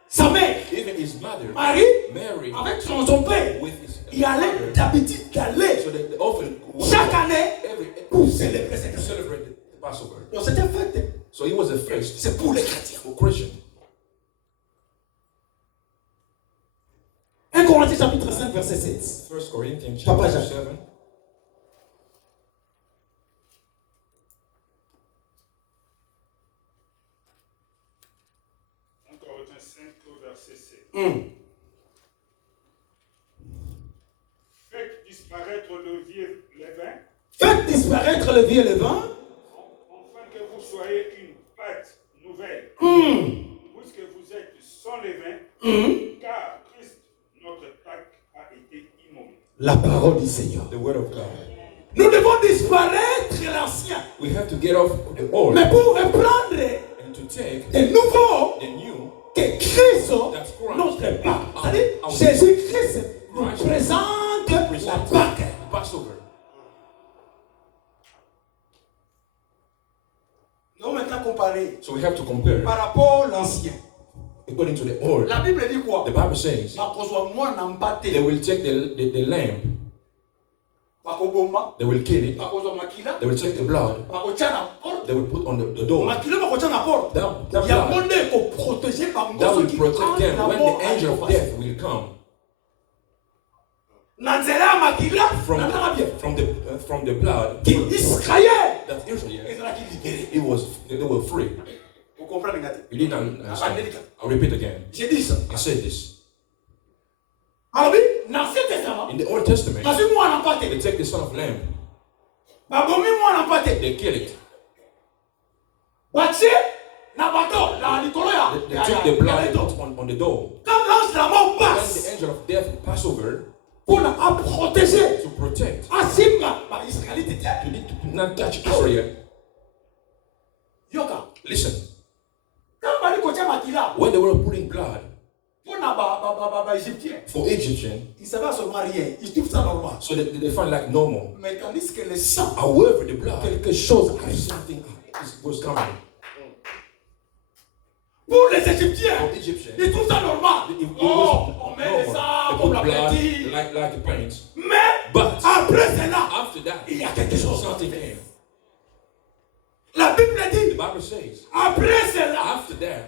sa mère, even his mother, Marie, Mary, avec son père, with his il allait father. d'habitude d'aller So they often chaque année every pour célébrer cette to fête. celebrate the Passover. Donc c'était fête, So it was a feast c'est pour les chrétiens. for Christians. 1 Corinthiens chapitre 5 verset 7. 1 Corinthians Papa chapter Jacques. 7. Corinthiens 5, verset 7. Faites disparaître le vieux levain, Faites disparaître le vieux levain. afin que vous soyez une pâte nouvelle, puisque vous êtes sans levain, car Christ, notre Pâque, a été immolé. La parole du Seigneur. The word of God. Nous devons disparaître l'ancien. We have to get off the old Mais pour reprendre and to take des nouveaux the new. que Christ, That's Christ. notre Pâque. C'est-à-dire, Jésus-Christ nous présente la Pâque. The Passover. Nous allons maintenant comparer So we have to compare par rapport à l'ancien. according to the old. La Bible dit quoi? The Bible says Bakozwa mwana mbate. they will take the lamb, Bakoboma. they will kill it, Bakozwa makila. they will take the blood, Bakotia na porte. they will put on the door. Makila bakotia na porte. That Ya blood monde ko protéger bango that will qui protect them la when the mort angel of arrive. death will come Na nzela ya makila na bien. from the blood Qui Israël. that Israel, Ezalaki libéré. they were free. Vous comprenez ngati? You didn't understand. I'll repeat again. J'ai dit ça. I said this. Alors oui, dans l'Ancien Testament, In the Old Testament, parce que moi on n'a pas they été. take the son of lamb, Babomi moi on n'a pas été. they kill it. Batie na bato la likolo took the blood and put on the door. Quand l'ange de la mort When passe, the angel of death passed over pour la protéger, to protect, Asimba, par Israélite, you need to not touch Israel. Yoka. Listen, Quand Mali Kocha Makila, when they were putting blood pour les Égyptiens, for Egyptian, ils savaient seulement rien. Ils trouvent ça normal. so they find like normal. Mais tandis que le sang, However, the blood, quelque chose arrive. something was coming. Pour les Égyptiens, For Egyptian, ils trouvent ça normal. it Oh, on was met le normal. sang They comme put la blood petite. like the paint. Mais But après cela, after that, il y a quelque chose. something came. La Bible The dit, Bible says, après cela, after that,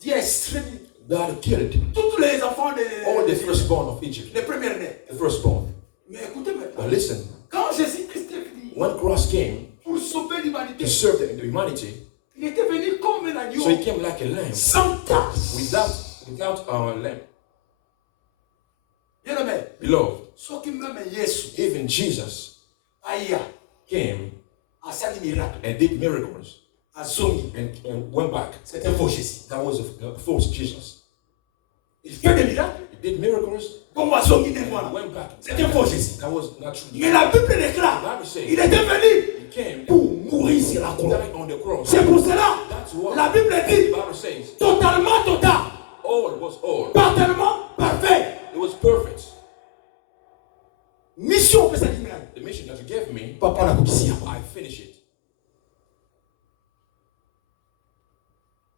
Dieu a extrait God killed tous les enfants all the de firstborn of Egypt. les premiers nés. The firstborn. Mais écoutez maintenant, But listen, quand Jésus-Christ est venu when Christ came pour sauver l'humanité, to serve the humanity, il était venu comme un agneau, so he came like a lamb sans tache. without a lamb. Bien aimé, Beloved, ce qui même Jésus, even Jesus Aïa, came a sali miracle, and did miracles a zongi, and went back. c'est un faux Jésus. That was a false Jesus. Il fait des miracles, He did miracles comme a zongi des and mois. went back. C'est un faux Jésus. That was not true. Mais la Bible The déclare, Bible says il était venu he came pour mourir sur la to croix. die on the cross. C'est pour cela, That's why la Bible the dit, Bible says totalement total, all was all. parfaitement parfait. It was perfect. Mission pour cette image. The mission that you gave me, Papa la coupe ici. I finished it.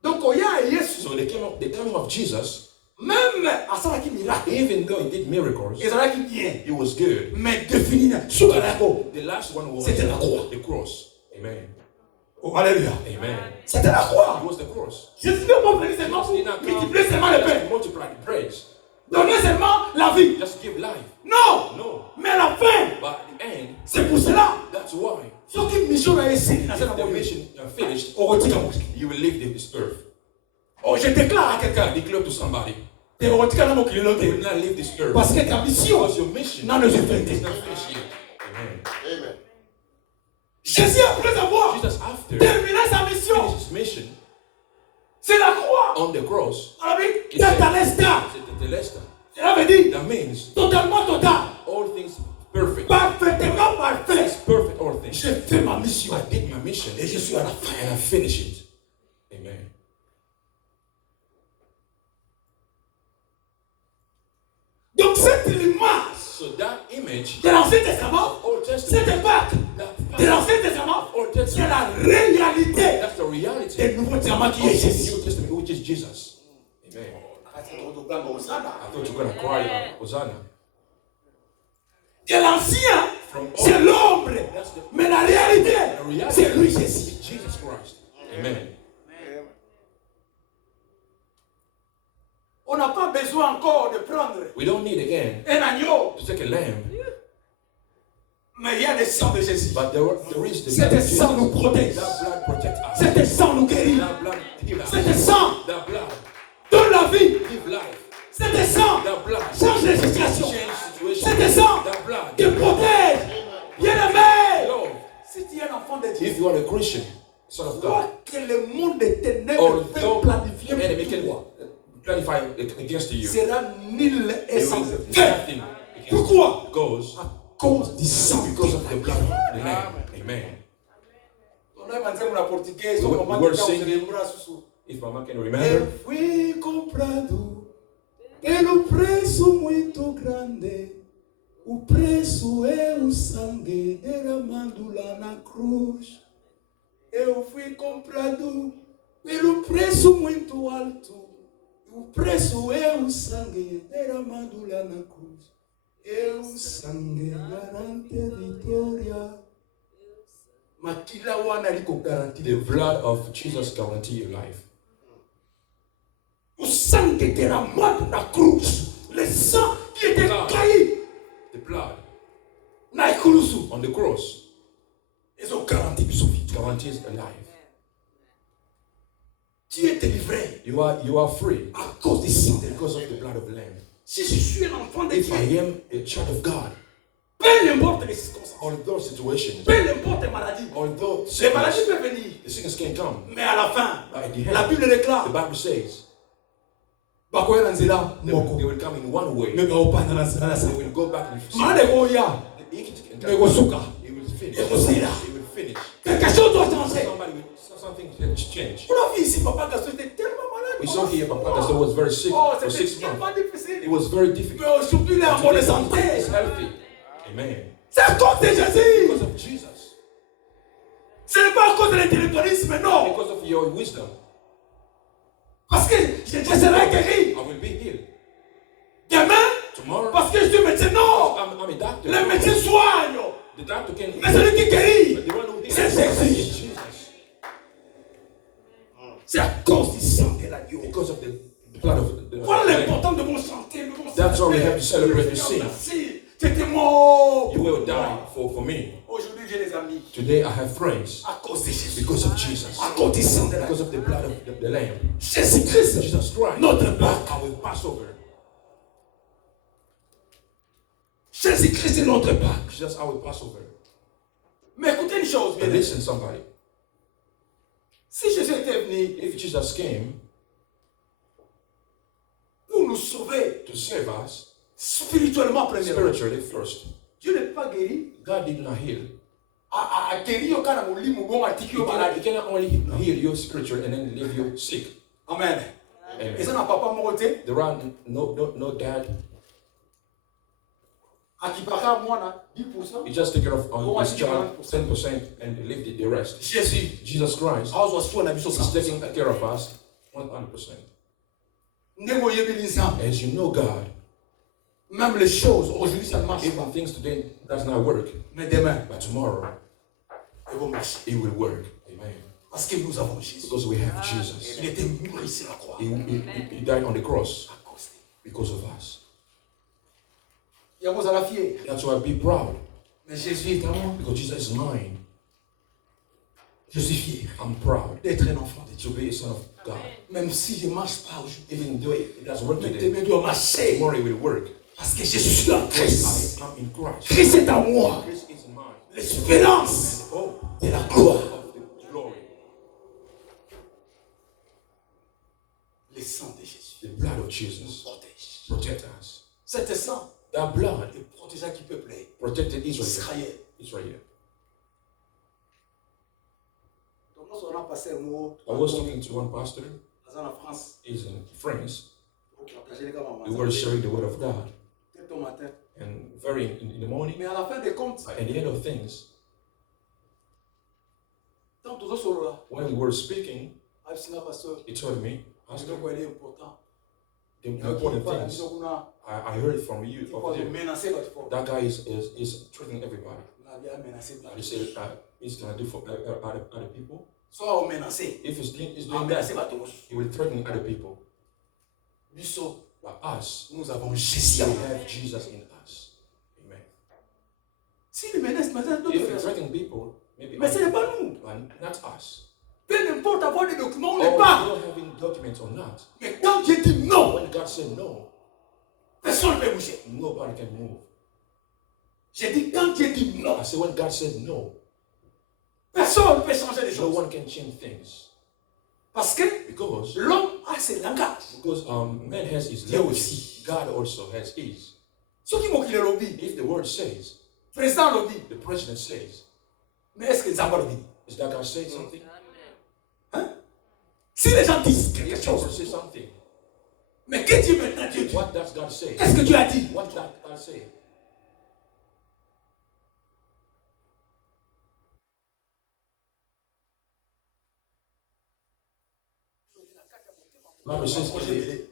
Donc, il y a Jésus, So the coming of Jesus, même à ça qui miracle, even though he did miracles, et ça qui bien, it was good. mais défini sous la croix. The last one was C'était la croix. the cross. Amen. Oh, alléluia. Amen. C'était la croix. It was the cross. Jésus n'est pas venu seulement pour multiplier seulement le pain, Just multiply the praise. donner seulement la vie. Just give life. Non, No. mais la fin, But at the end, c'est pour cela. that's why Ce qui mission a essayé dans if cette the mission, mission finished, on retire mon you will leave this earth. Oh, je déclare à quelqu'un, I declare to somebody, tu retires mon you will client. not leave this earth. Parce que ta mission Because your mission n'a ne se fait is pas. not finished yet. Amen. Amen. Jésus, après avoir Jesus, after terminé sa mission, finished his mission c'est la croix. on the cross, On a vu, Tatalesta. the Telesta, Cela veut dire that means totalement total, all things perfect. parfaitement parfait. It's perfect, all things. J'ai fait ma mission I did my mission et je suis à la fin. and I finished it. Amen. Donc cette image So that image, de l'Ancien Testament, Old cette Testament, époque that de l'Ancien Testament, Old c'est Testament, la réalité that's the reality du Nouveau Testament of qui est the Jésus. New Testament, which is Jesus. Amen. I thought you were going to cry, Hosanna. De l'Ancien, From c'est all, l'ombre, mais la réalité, the reality c'est lui is Jésus. Jesus Christ. Amen. On n'a pas besoin encore de prendre We don't need again un agneau, to take a lamb, mais il y a le sang de Jésus. but there is the Cet blood of Jesus. sang nous protège. That blood protects us. Cet sang nous guérit. That blood heals us. Cet sang That blood donne la vie. gives life. Cet sang That blood change les situations. changes situations. Cet sang That blood, te protège. Bien-aimé. Lord, Si tu es un enfant de if Dieu, you are a Christian, son of God, vois que le monde des ténèbres peut although planifier the enemy pour can toi, planify against you, sera nul et there sans is effet. nothing against Pourquoi? you. Goes À cause du sang. because of the blood of the Lamb. Amen. On a pensé que la portugaise, We on were m'a dit singing. que lembra sussurro. If Mama can Eu remember, fui comprado pelo preço muito grande. O preço é o sangue derramado lá na cruz. Eu fui comprado pelo preço muito alto. O preço é o sangue derramado lá na cruz. É o sangue garante vitória. Mas kila wana liko garanti the blood of Jesus guarantee your life. o sangue derramado na cruz. Le sang qui était Blood. caillé The blood na cruz. on the cross Ils ont garanti que vie. guarantees a life. Tu es délivré You are free à cause du sang. because of the blood of the Lamb. Si je suis un enfant de If I Dieu, am a child of God, Peu importe les circonstances, although situations, peu importe les maladies, although les maladies sickness, peuvent venir. the sickness can come. Mais à la fin, But at the end, la Bible the déclare, Bible says bakoya na nzela they moko. will come in one way. Mais baopanda na nzela na They sa. will go back and Malade koya, mais kosuka. It will finish. Et kosila. It will finish. Quelque chose doit changer. Something can change. On a vu ici, Papa Gaston était tellement malade. We saw here Papa Gaston was very sick Oh, for c'était 6 months. tellement difficile. It was very Mais difficult. aujourd'hui, il est en bonne Today, santé. he's healthy. Amen. C'est à cause de Jésus. Because of Jesus. Ce n'est pas à cause de l'intellectualisme, non. Because of your wisdom, Parce que je serai guéri. I will be healed. Demain, Tomorrow, parce que je suis médecin, non. I'm a doctor. Les médecins soignent. The doctor can Mais celui qui guérit, but the one who heals c'est is Jésus. Jesus. C'est à cause du sang de l'agneau. Because of the blood of the Voilà Lamb. l'importance de mon chanter. That's why we have to celebrate the sin. Merci. C'était mort. You will die for me. Aujourd'hui, j'ai des amis. Today I have friends À cause de Jésus. because of Jesus. À cause du sang de Because l'agneau. of the blood of the Lamb. Jésus-Christ, Jesus Christ. notre Pâque. I will pass over. Jésus-Christ est notre Pâque. Jesus, I will pass over. Mais écoutez une chose, bien But aimé. listen, somebody. Si Jésus était venu If Jesus came pour nous sauver to save us spirituellement, premièrement, spiritually first, Dieu n'est pas guéri. God did not heal. A guéri au cas où l'homme bon a He cannot only heal you spiritually and then leave you sick. Amen. Amen. Et ça n'a pas monté. There are no dad. À qui para moi na 10%. He just take care of his child 10% and leave the rest. Jésus. Jesus Christ Azo so na biso is sa. taking care of us 100%. Ndego yebeli nzambe. As you know God, Même les choses aujourd'hui ça ne marche pas. even things today does not work, Mais demain, but tomorrow elles vont marcher. it will work. Amen. Parce que nous avons Jésus. Because we have Jesus. Il était mort ici à la croix. He died on the cross À cause de. because of us. Il y a à la fière. That's why be proud. Mais Jésus est à moi. Because Jesus is mine. Je suis fier I'm proud d'être un enfant de Dieu. to be a son of God. Même si je ne marche pas aujourd'hui. Even though it doesn't work Mais today, demain doit marcher. tomorrow it will work. Parce que je suis en Christ. I am in Christ. Christ est à moi. Christ is mine. L'espérance Oh, de la gloire. of the glory. Le sang de Jésus The blood of nous Jesus protège. protect us. Cet sang That blood est protégé qui peuplait protected Israel. Israël. Israel. Donc, lorsqu'on a passé un mot I was talking to one pastor. en France, He's in France. pour partager les gars, maman. We were sharing the word of God, Peut-être au matin. and very in the morning. Mais à la fin des comptes, At the end of things, tant tous autres là, when we were speaking, Absina pasteur, he told me, parce Pastor, que c'est important. the Il y a qui important parle, things. il y a I heard it from you qui over parle de there. menacer votre foi. That guy is threatening everybody. On a bien menacé. He said he's gonna do for other people. Soit on menacer. If he's On doing menacer that, votre he will threaten other people. Biso, But us, nous avons Jésus. we have Jesus in us. Amen. Si les menaces, maintenant, d'autres If you personnes. threaten people, maybe Mais ce n'est pas nous. not us. Peu importe avoir des documents, on n'est Or pas. not having documents or not. Mais quand Dieu dit non, When God said no, personne ne peut bouger. nobody can move. J'ai dit quand Dieu dit non, I said when God said no, personne ne peut changer les no choses. one can change things. Parce que Because l'homme a ses langages. man has his Dieu language. aussi. God also has his. Ceux qui m'ont dit le lobby, If the word says, le président lobby, the president says, mais est-ce que Zamba lobby? is that God saying something? Hein? Si les gens disent quelque If people chose, say something, mais que Dieu maintenant Dieu dit? what does God say? Qu'est-ce que Dieu a dit? What does God say? Bible says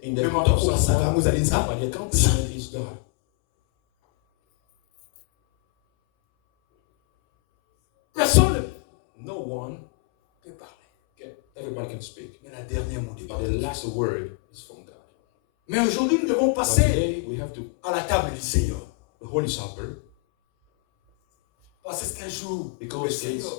in the heart of someone, but the accomplishment is God. Personne No one ne peut parler. everybody can speak. Mais la dernière mot But the last word is from God. Mais aujourd'hui, nous devons But passer today we have to à la table du Seigneur. the Holy Supper Parce que c'est un jour le because Seigneur.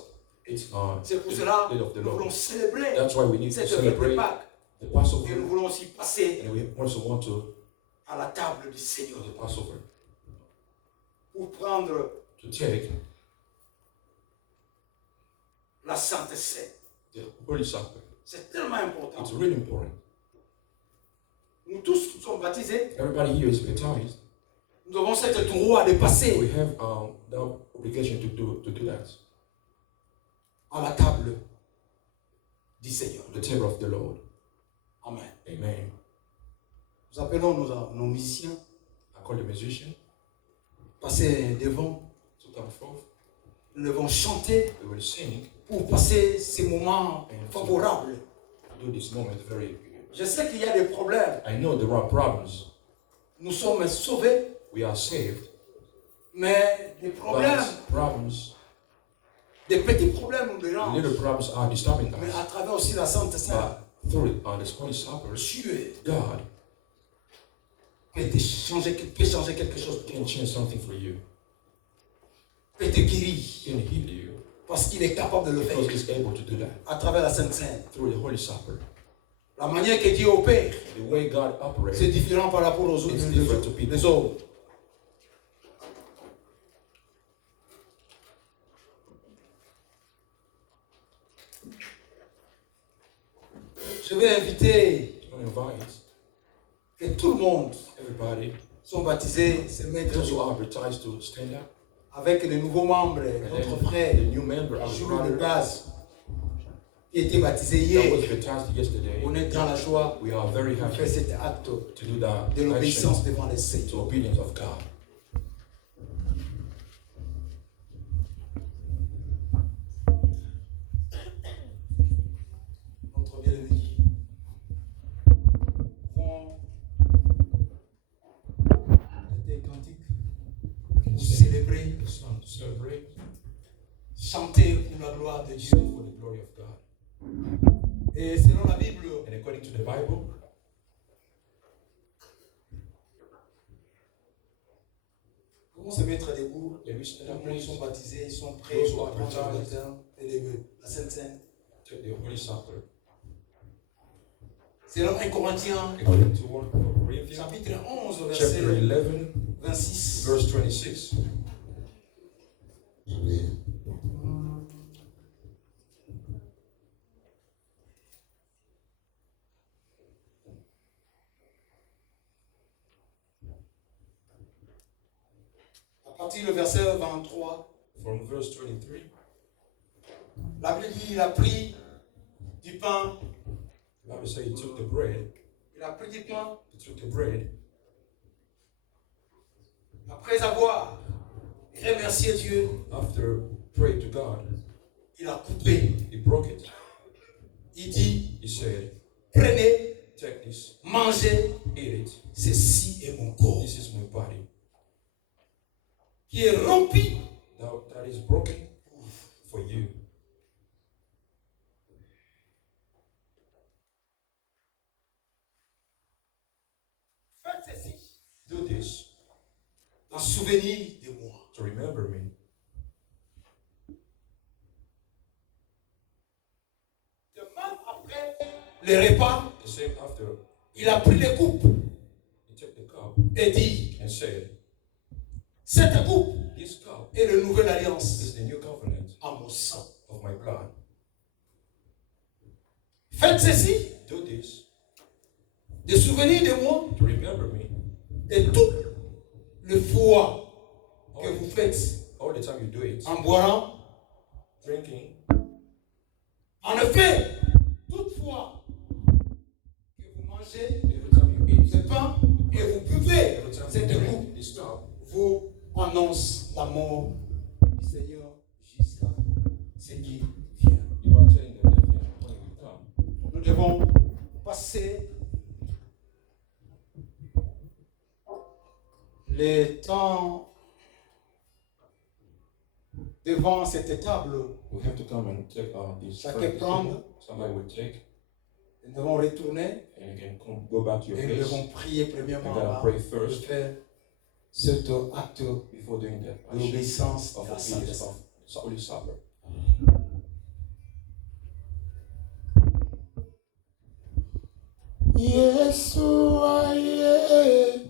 it's C'est pour cela the day of the que nous voulons Lord. célébrer That's why we need to cette fête de celebrate Pâques. the Et nous Passover, voulons aussi passer and we also want to à la table du Seigneur. the Passover. pour prendre to take la Sainte Seine. the Holy Supper. C'est tellement important. It's really important. Nous tous qui sommes baptisés, Everybody here is baptized. nous avons cette droit de passer We have the obligation to do that. à la table du Seigneur. The table of the Lord. Amen. Amen. Nous appelons nos musiciens I call the musician passer devant. to come forth. Nous devons chanter We will sing pour passer ces moments favorables. do this moment very. Je sais qu'il y a des problèmes. I know there are problems. Nous sommes sauvés, We are saved. mais des problèmes, But problems, des petits problèmes nous dérangent. little problems are disturbing Mais us. à travers aussi la Sainte Seine, But through this Holy Supper, Dieu God peut changer quelque chose, can change something for you. peut te guérir, Can heal you parce qu'il est capable de le faire because He's able to do that à travers la Sainte Seine. through the Holy Supper. La manière que Dieu opère, The way God c'est operates, différent par rapport aux autres, It's different to people. les autres. Je vais inviter I invite que tout le monde everybody, soit baptisé, se mettre those who are baptized, to stand up. avec les nouveaux membres, And notre then frère, the new member, our Jules de brother, Gaz, qui a été baptisé that hier. was baptized yesterday. On est dans la joie We are very de faire happy cet acte to do that de l'obéissance action devant les saints. to obedience of God. Notre bien-aimé. Vont des cantiques pour célébrer, The song to celebrate, chanter pour la gloire de Dieu. sing for the glory of God. Et selon la Bible, And according to the Bible, comment se mettre debout? can we stand Tout up, le monde please? sont baptisés, ils sont prêts Those who pour are prendre la baptized. la Sainte Seine. Take the Holy Supper. Selon 1 Corinthiens, According to 1 Corinthians, chapitre 11, chapter verset 11, 26. verse 26. Oui. À partir du verset 23, From verse 23, la Bible dit il a pris du pain, the Bible says he took the bread, il a pris du pain, he took the bread, après avoir remercié Dieu, after praying to God, il a coupé. he broke it. Il dit, He said, prenez, take this, mangez, eat it, ceci est mon corps, this is my body. qui est rompu That is broken for you. Faites ceci Do this en souvenir de moi. to remember me. De même après le repas, The same after il a pris les coupes he took the cup et dit, and said, cette coupe this cup est la nouvelle alliance is the new covenant en mon sang. of my blood. Faites ceci Do this de souvenir de moi to remember me et tout le fois que vous faites all the time you do it. en boirant. Drinking, En effet, toutefois que vous mangez every time you eat, ce pain et vous buvez every time cette you coupe, drink this cup, vous annonce la mort du Seigneur jusqu'à ce qu'il vienne. you are telling the death when it will come. Nous devons passer le temps devant cette table. We have to come and take this. Chacun prendre. Somebody will take, Nous devons retourner and you can come, go back to your et nous place. devons prier premièrement You gotta avant pray de first faire cet acte before doing that action d'obéissance of à la Sainte obedience Seine. of Holy Supper. Yesu aye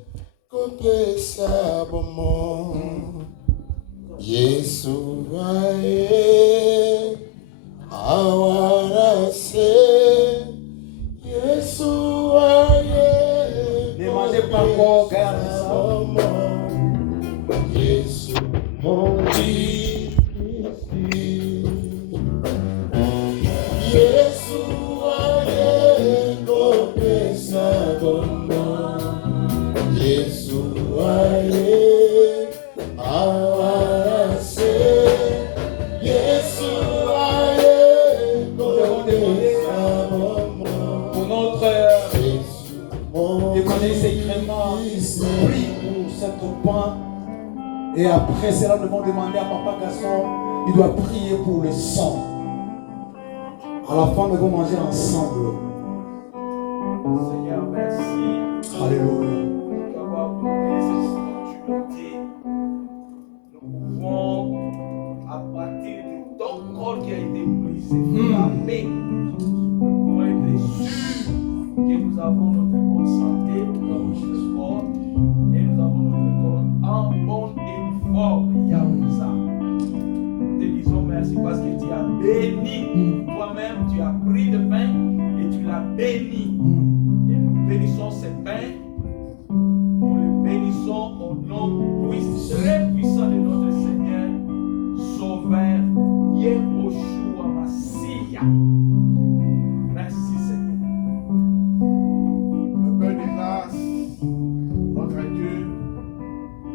kopesa bomo Yesu aye, I wanna say, Yesu aye, Demandez pas encore, garde ça. Yesu mon Dieu, Yesu aye, kopesa bomba, Yesu aye, awase, Yesu aye, kopesa bomba, Pour notre déconner secrètement, prie pour cette pain. Et après cela, nous devons demander à Papa Gaston, il doit prier pour le sang. À la fin, nous devons manger ensemble. Seigneur, merci Alléluia. d'avoir donné cette opportunité. Nous pouvons, à partir de ton corps qui a été brisé, frappé, pour être sûrs que nous avons notre bonne santé, nous avons notre sport et nous avons notre corps en bonne et forme. Yahweh. Nous te disons merci parce que tu as béni toi-même, tu as pris le pain et tu l'as béni. Et nous bénissons ces pains. Nous les bénissons au nom très puissant de notre Seigneur, Sauveur, Yehoshua Mashiach. Merci Seigneur. Le Père des grâces, notre Dieu,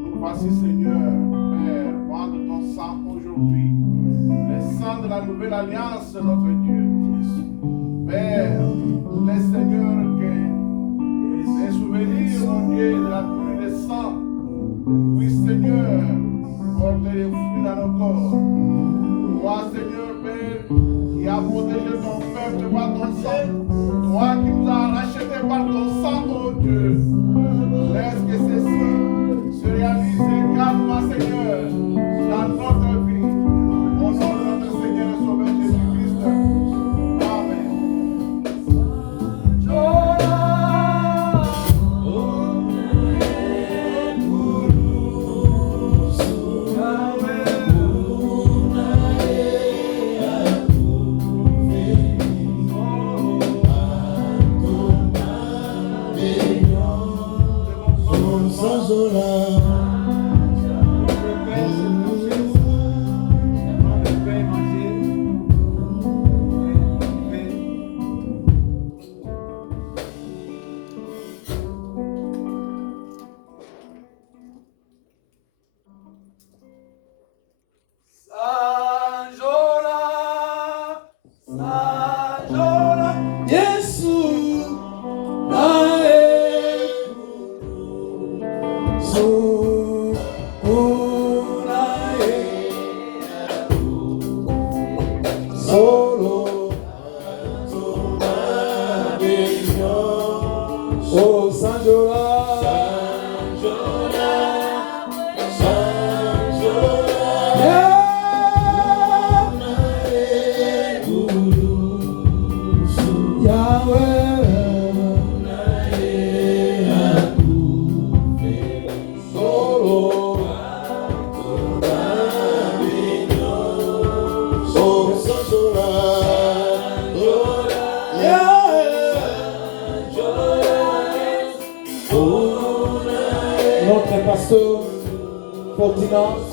nous voici Seigneur, Père, prendre ton sang aujourd'hui. Le sang de la nouvelle alliance, notre Dieu. Père, laisse Seigneur que ces souvenirs, mon Dieu, de la pluie de sang, puissent Seigneur, porter des fruits dans nos corps. Toi, Seigneur, Père, qui as protégé ton peuple par ton sang, toi qui nous as rachetés par ton sang, mon Dieu, laisse que ceci se réalise également, Seigneur, dans notre vie. Au nom de notre Seigneur et Sauveur Jésus-Christ. Amen.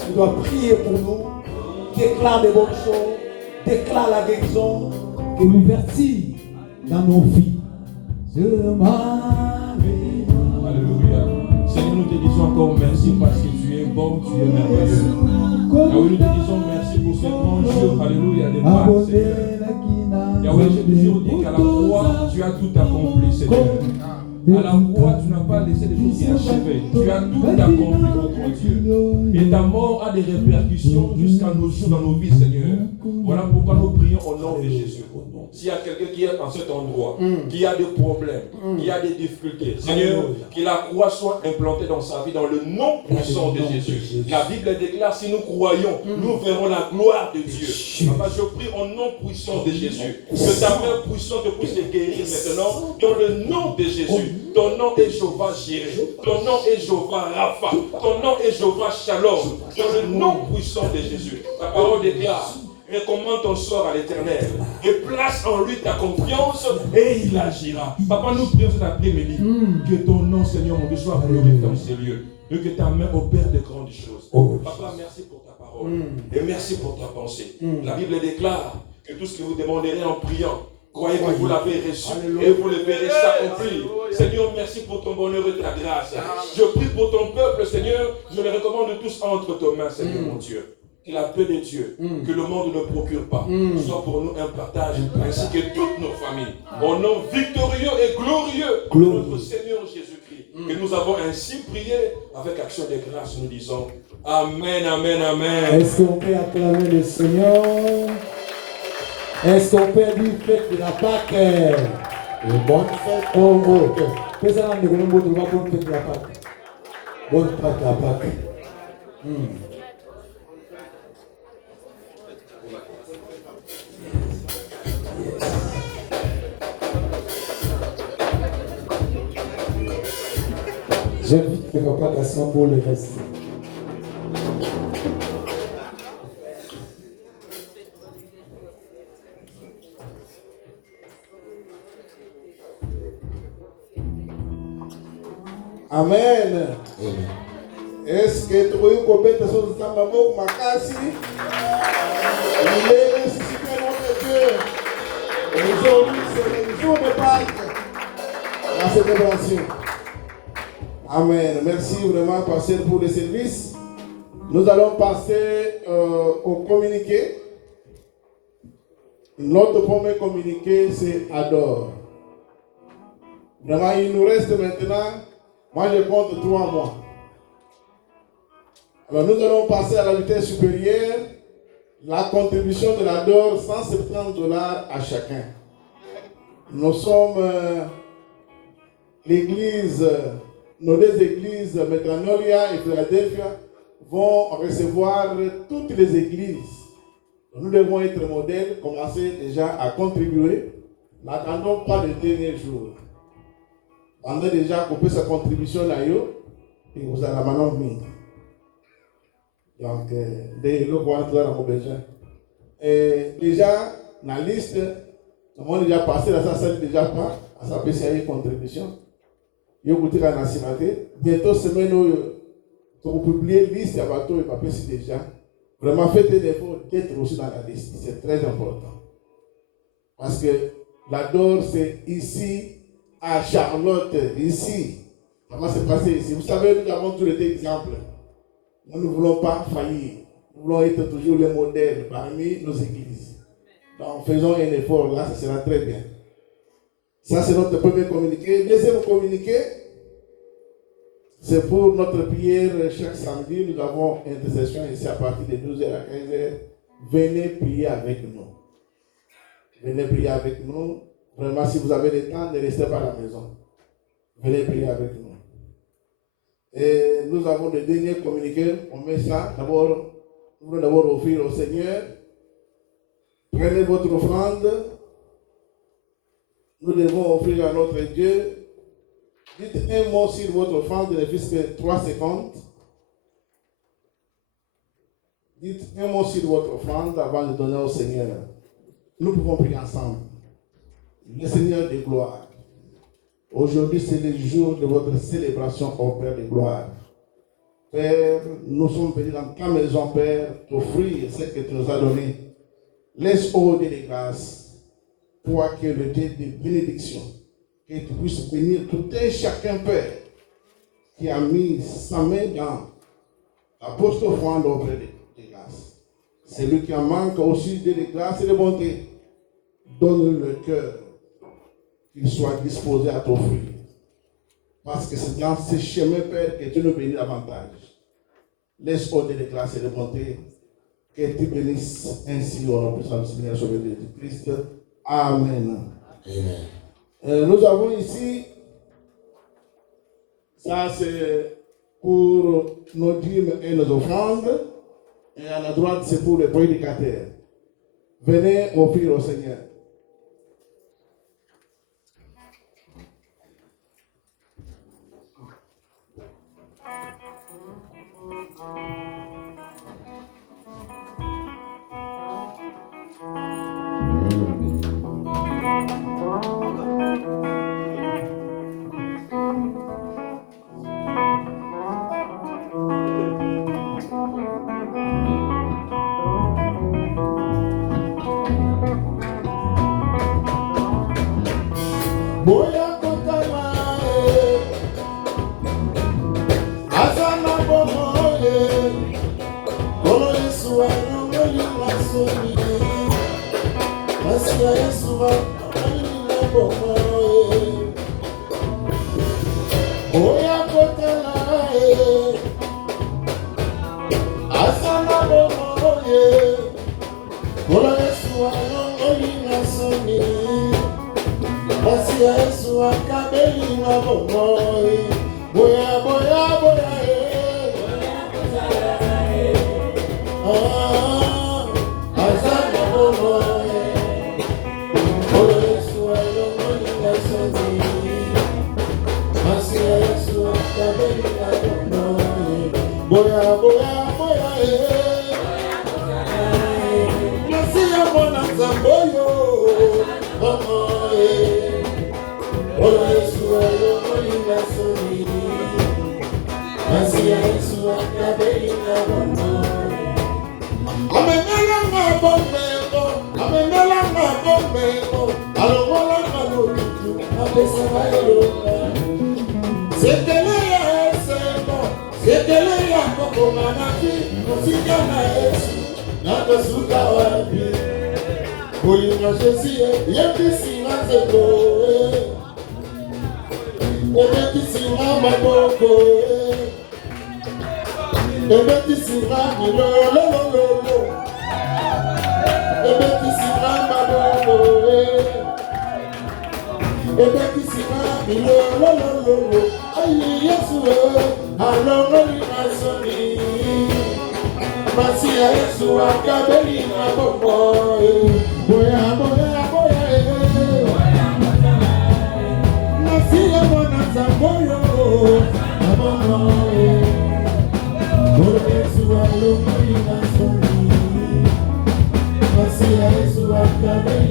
Tu dois prier pour nous, déclare des bonnes choses, déclare la guérison, et l'ouverture dans nos vies. Alléluia. Seigneur, nous te disons encore merci parce que tu es bon, tu es merveilleux. Yahweh, nous te disons merci pour ce grand jour, alléluia, de Pâques, Seigneur. Yahweh, j'ai toujours dit qu'à la croix, tu as tout accompli, Seigneur. À la croix, tu n'as pas laissé des choses inachevées. Tu as tout accompli, oh grand Dieu. Et ta mort a des répercussions jusqu'à nos jours dans nos vies, Seigneur. Voilà pourquoi nous prions au nom de Jésus. S'il y a quelqu'un qui est en cet endroit, qui a des problèmes, qui a des difficultés, Seigneur, que la croix soit implantée dans sa vie dans le nom puissant de Jésus. La Bible déclare, si nous croyons, nous verrons la gloire de Dieu. Papa, je prie au nom puissant de Jésus, que ta main puissante puisse te guérir maintenant, dans le nom de Jésus. Ton nom est Jéhovah Jireh. Ton nom est Jéhovah Rapha. Ton nom est Jéhovah Shalom. Dans le nom puissant de Jésus, ta parole déclare: recommande ton sort à l'Éternel et place en lui ta confiance et il agira. Papa, nous prions cet après-midi que ton nom, Seigneur, mon Dieu, soit glorifié dans ces lieux et que ta main opère de grandes choses. Papa, merci pour ta parole et merci pour ta pensée. La Bible déclare que tout ce que vous demanderez en priant, croyez que vous l'avez reçu et vous le verrez s'accomplir. Seigneur, merci pour ton bonheur et ta grâce. Je prie pour ton peuple, Seigneur. Je les recommande tous entre tes mains, Seigneur, mon Dieu. Que la paix de Dieu, que le monde ne procure pas, soit pour nous un partage, ainsi que toutes nos familles. Au nom victorieux et glorieux de notre Seigneur Jésus-Christ, que nous avons ainsi prié avec action de grâce, nous disons Amen, Amen, Amen. Est-ce qu'on peut acclamer le Seigneur? Est-ce qu'on peut dire fête de la Pâque? Une bonne fête. Oh, oh. Fais ça dans le gouvernement de la bonne fête de la Pâque. Bonne Pâque, la Pâque. J'invite le papa d'Assemblée pour le reste. Amen. Est-ce que tu veux compléter ce que tu as dit, Makasi? Il est ressuscité, notre Dieu. Aujourd'hui, c'est le jour de Pâques, la célébration. Amen. Merci vraiment, pasteur, pour le service. Nous allons passer au communiqué. Notre premier communiqué, c'est Adore. Vraiment, il nous reste maintenant, moi je compte 3 mois. Alors nous allons passer à la vitesse supérieure. La contribution de l'Adore, $170 à chacun. Nous sommes l'église, nos 2 églises, Metranolia et Philadelphia, vont recevoir toutes les églises. Nous devons être modèles, commencer déjà à contribuer. N'attendons pas le dernier jour. On a déjà coupé sa contribution là, et vous allez maintenant venir. Donc, dès le voir, nous avons besoin. Et déjà, dans la liste, nous avons déjà passé dans sa salle, déjà pas à sa PCI contribution. Yo goûté la nationalité. Bientôt, semaine où vous publiez liste à bateau et papier si déjà. Vraiment, faites l'effort d'être aussi dans la liste. C'est très important. Parce que l'Adore, c'est ici, à Charlotte, ici. Comment c'est passé ici? Vous savez, nous avons tous les exemples. Nous ne voulons pas faillir. Nous voulons être toujours les modèles parmi nos églises. Donc, faisons un effort là, ça sera très bien. Ça, c'est notre premier communiqué. Deuxième communiqué, c'est pour notre prière chaque samedi. Nous avons une intercession ici à partir de 12h à 15h. Venez prier avec nous. Venez prier avec nous. Vraiment, si vous avez le temps, ne restez pas à la maison. Venez prier avec nous. Et nous avons le dernier communiqué. On met ça. D'abord, nous voulons d'abord offrir au Seigneur. Prenez votre offrande. Nous devons offrir à notre Dieu. Dites un mot sur votre offrande, ne fût-ce que 3 secondes. Dites un mot sur votre offrande avant de donner au Seigneur. Nous pouvons prier ensemble. Le Seigneur de gloire. Aujourd'hui, c'est le jour de votre célébration au Père de gloire. Père, nous sommes venus dans ta maison, Père, t'offrir ce que tu nous as donné. Laisse ôter les grâces. Toi qui es le Dieu de bénédiction, que tu puisses bénir tout un chacun, Père, qui a mis sa main dans la poste offrande auprès des grâces. C'est lui qui en manque aussi de grâce et de bonté. Donne le cœur, qu'il soit disposé à t'offrir. Parce que c'est dans ce chemin, Père, que tu nous bénis davantage. Laisse ôter de grâce et de bonté, que tu bénisses ainsi au nom puissant du Seigneur Sauveur Jésus-Christ. Amen. Amen. Nous avons ici, ça c'est pour nos dîmes et nos offrandes, et à la droite c'est pour les prédicateurs. Venez offrir au Seigneur. Boya kotala Azana bomoye Kolo Yesu anongoli masoni Masia Yesu anongoli bomoye Boya kotala Azana bomoye Kolo Yesu anongoli masoni Masia Yesu akabeli mabomoye Boya boya boya Azana bomoye Kolo Yesu anongoli masoni Masia Yesu akabeli mabomoye Boya boya boya Masia bona zamboyo bomoye Kolo Yesu anongoli masoni Masia Yesu akabeli mabomoye Amenela mabombeko Alomola malokitu Apesa maelonga Sekele ya esemo Sekele ya koko manaki Musika na Yesu Nakosuka wapi Kulina Jesie Yepisi na zeko Ebekisi na maboko Ebekisi na milolololo Ebekisi na maboko Ebekisi na milolololo Ayi Yesu alongoli masoni Masia Yesu akabeli maboko Boya boya boya Masia mwana zamboyo Mabomoye Kolo Yesu alongoli masoni Masia Yesu akabeli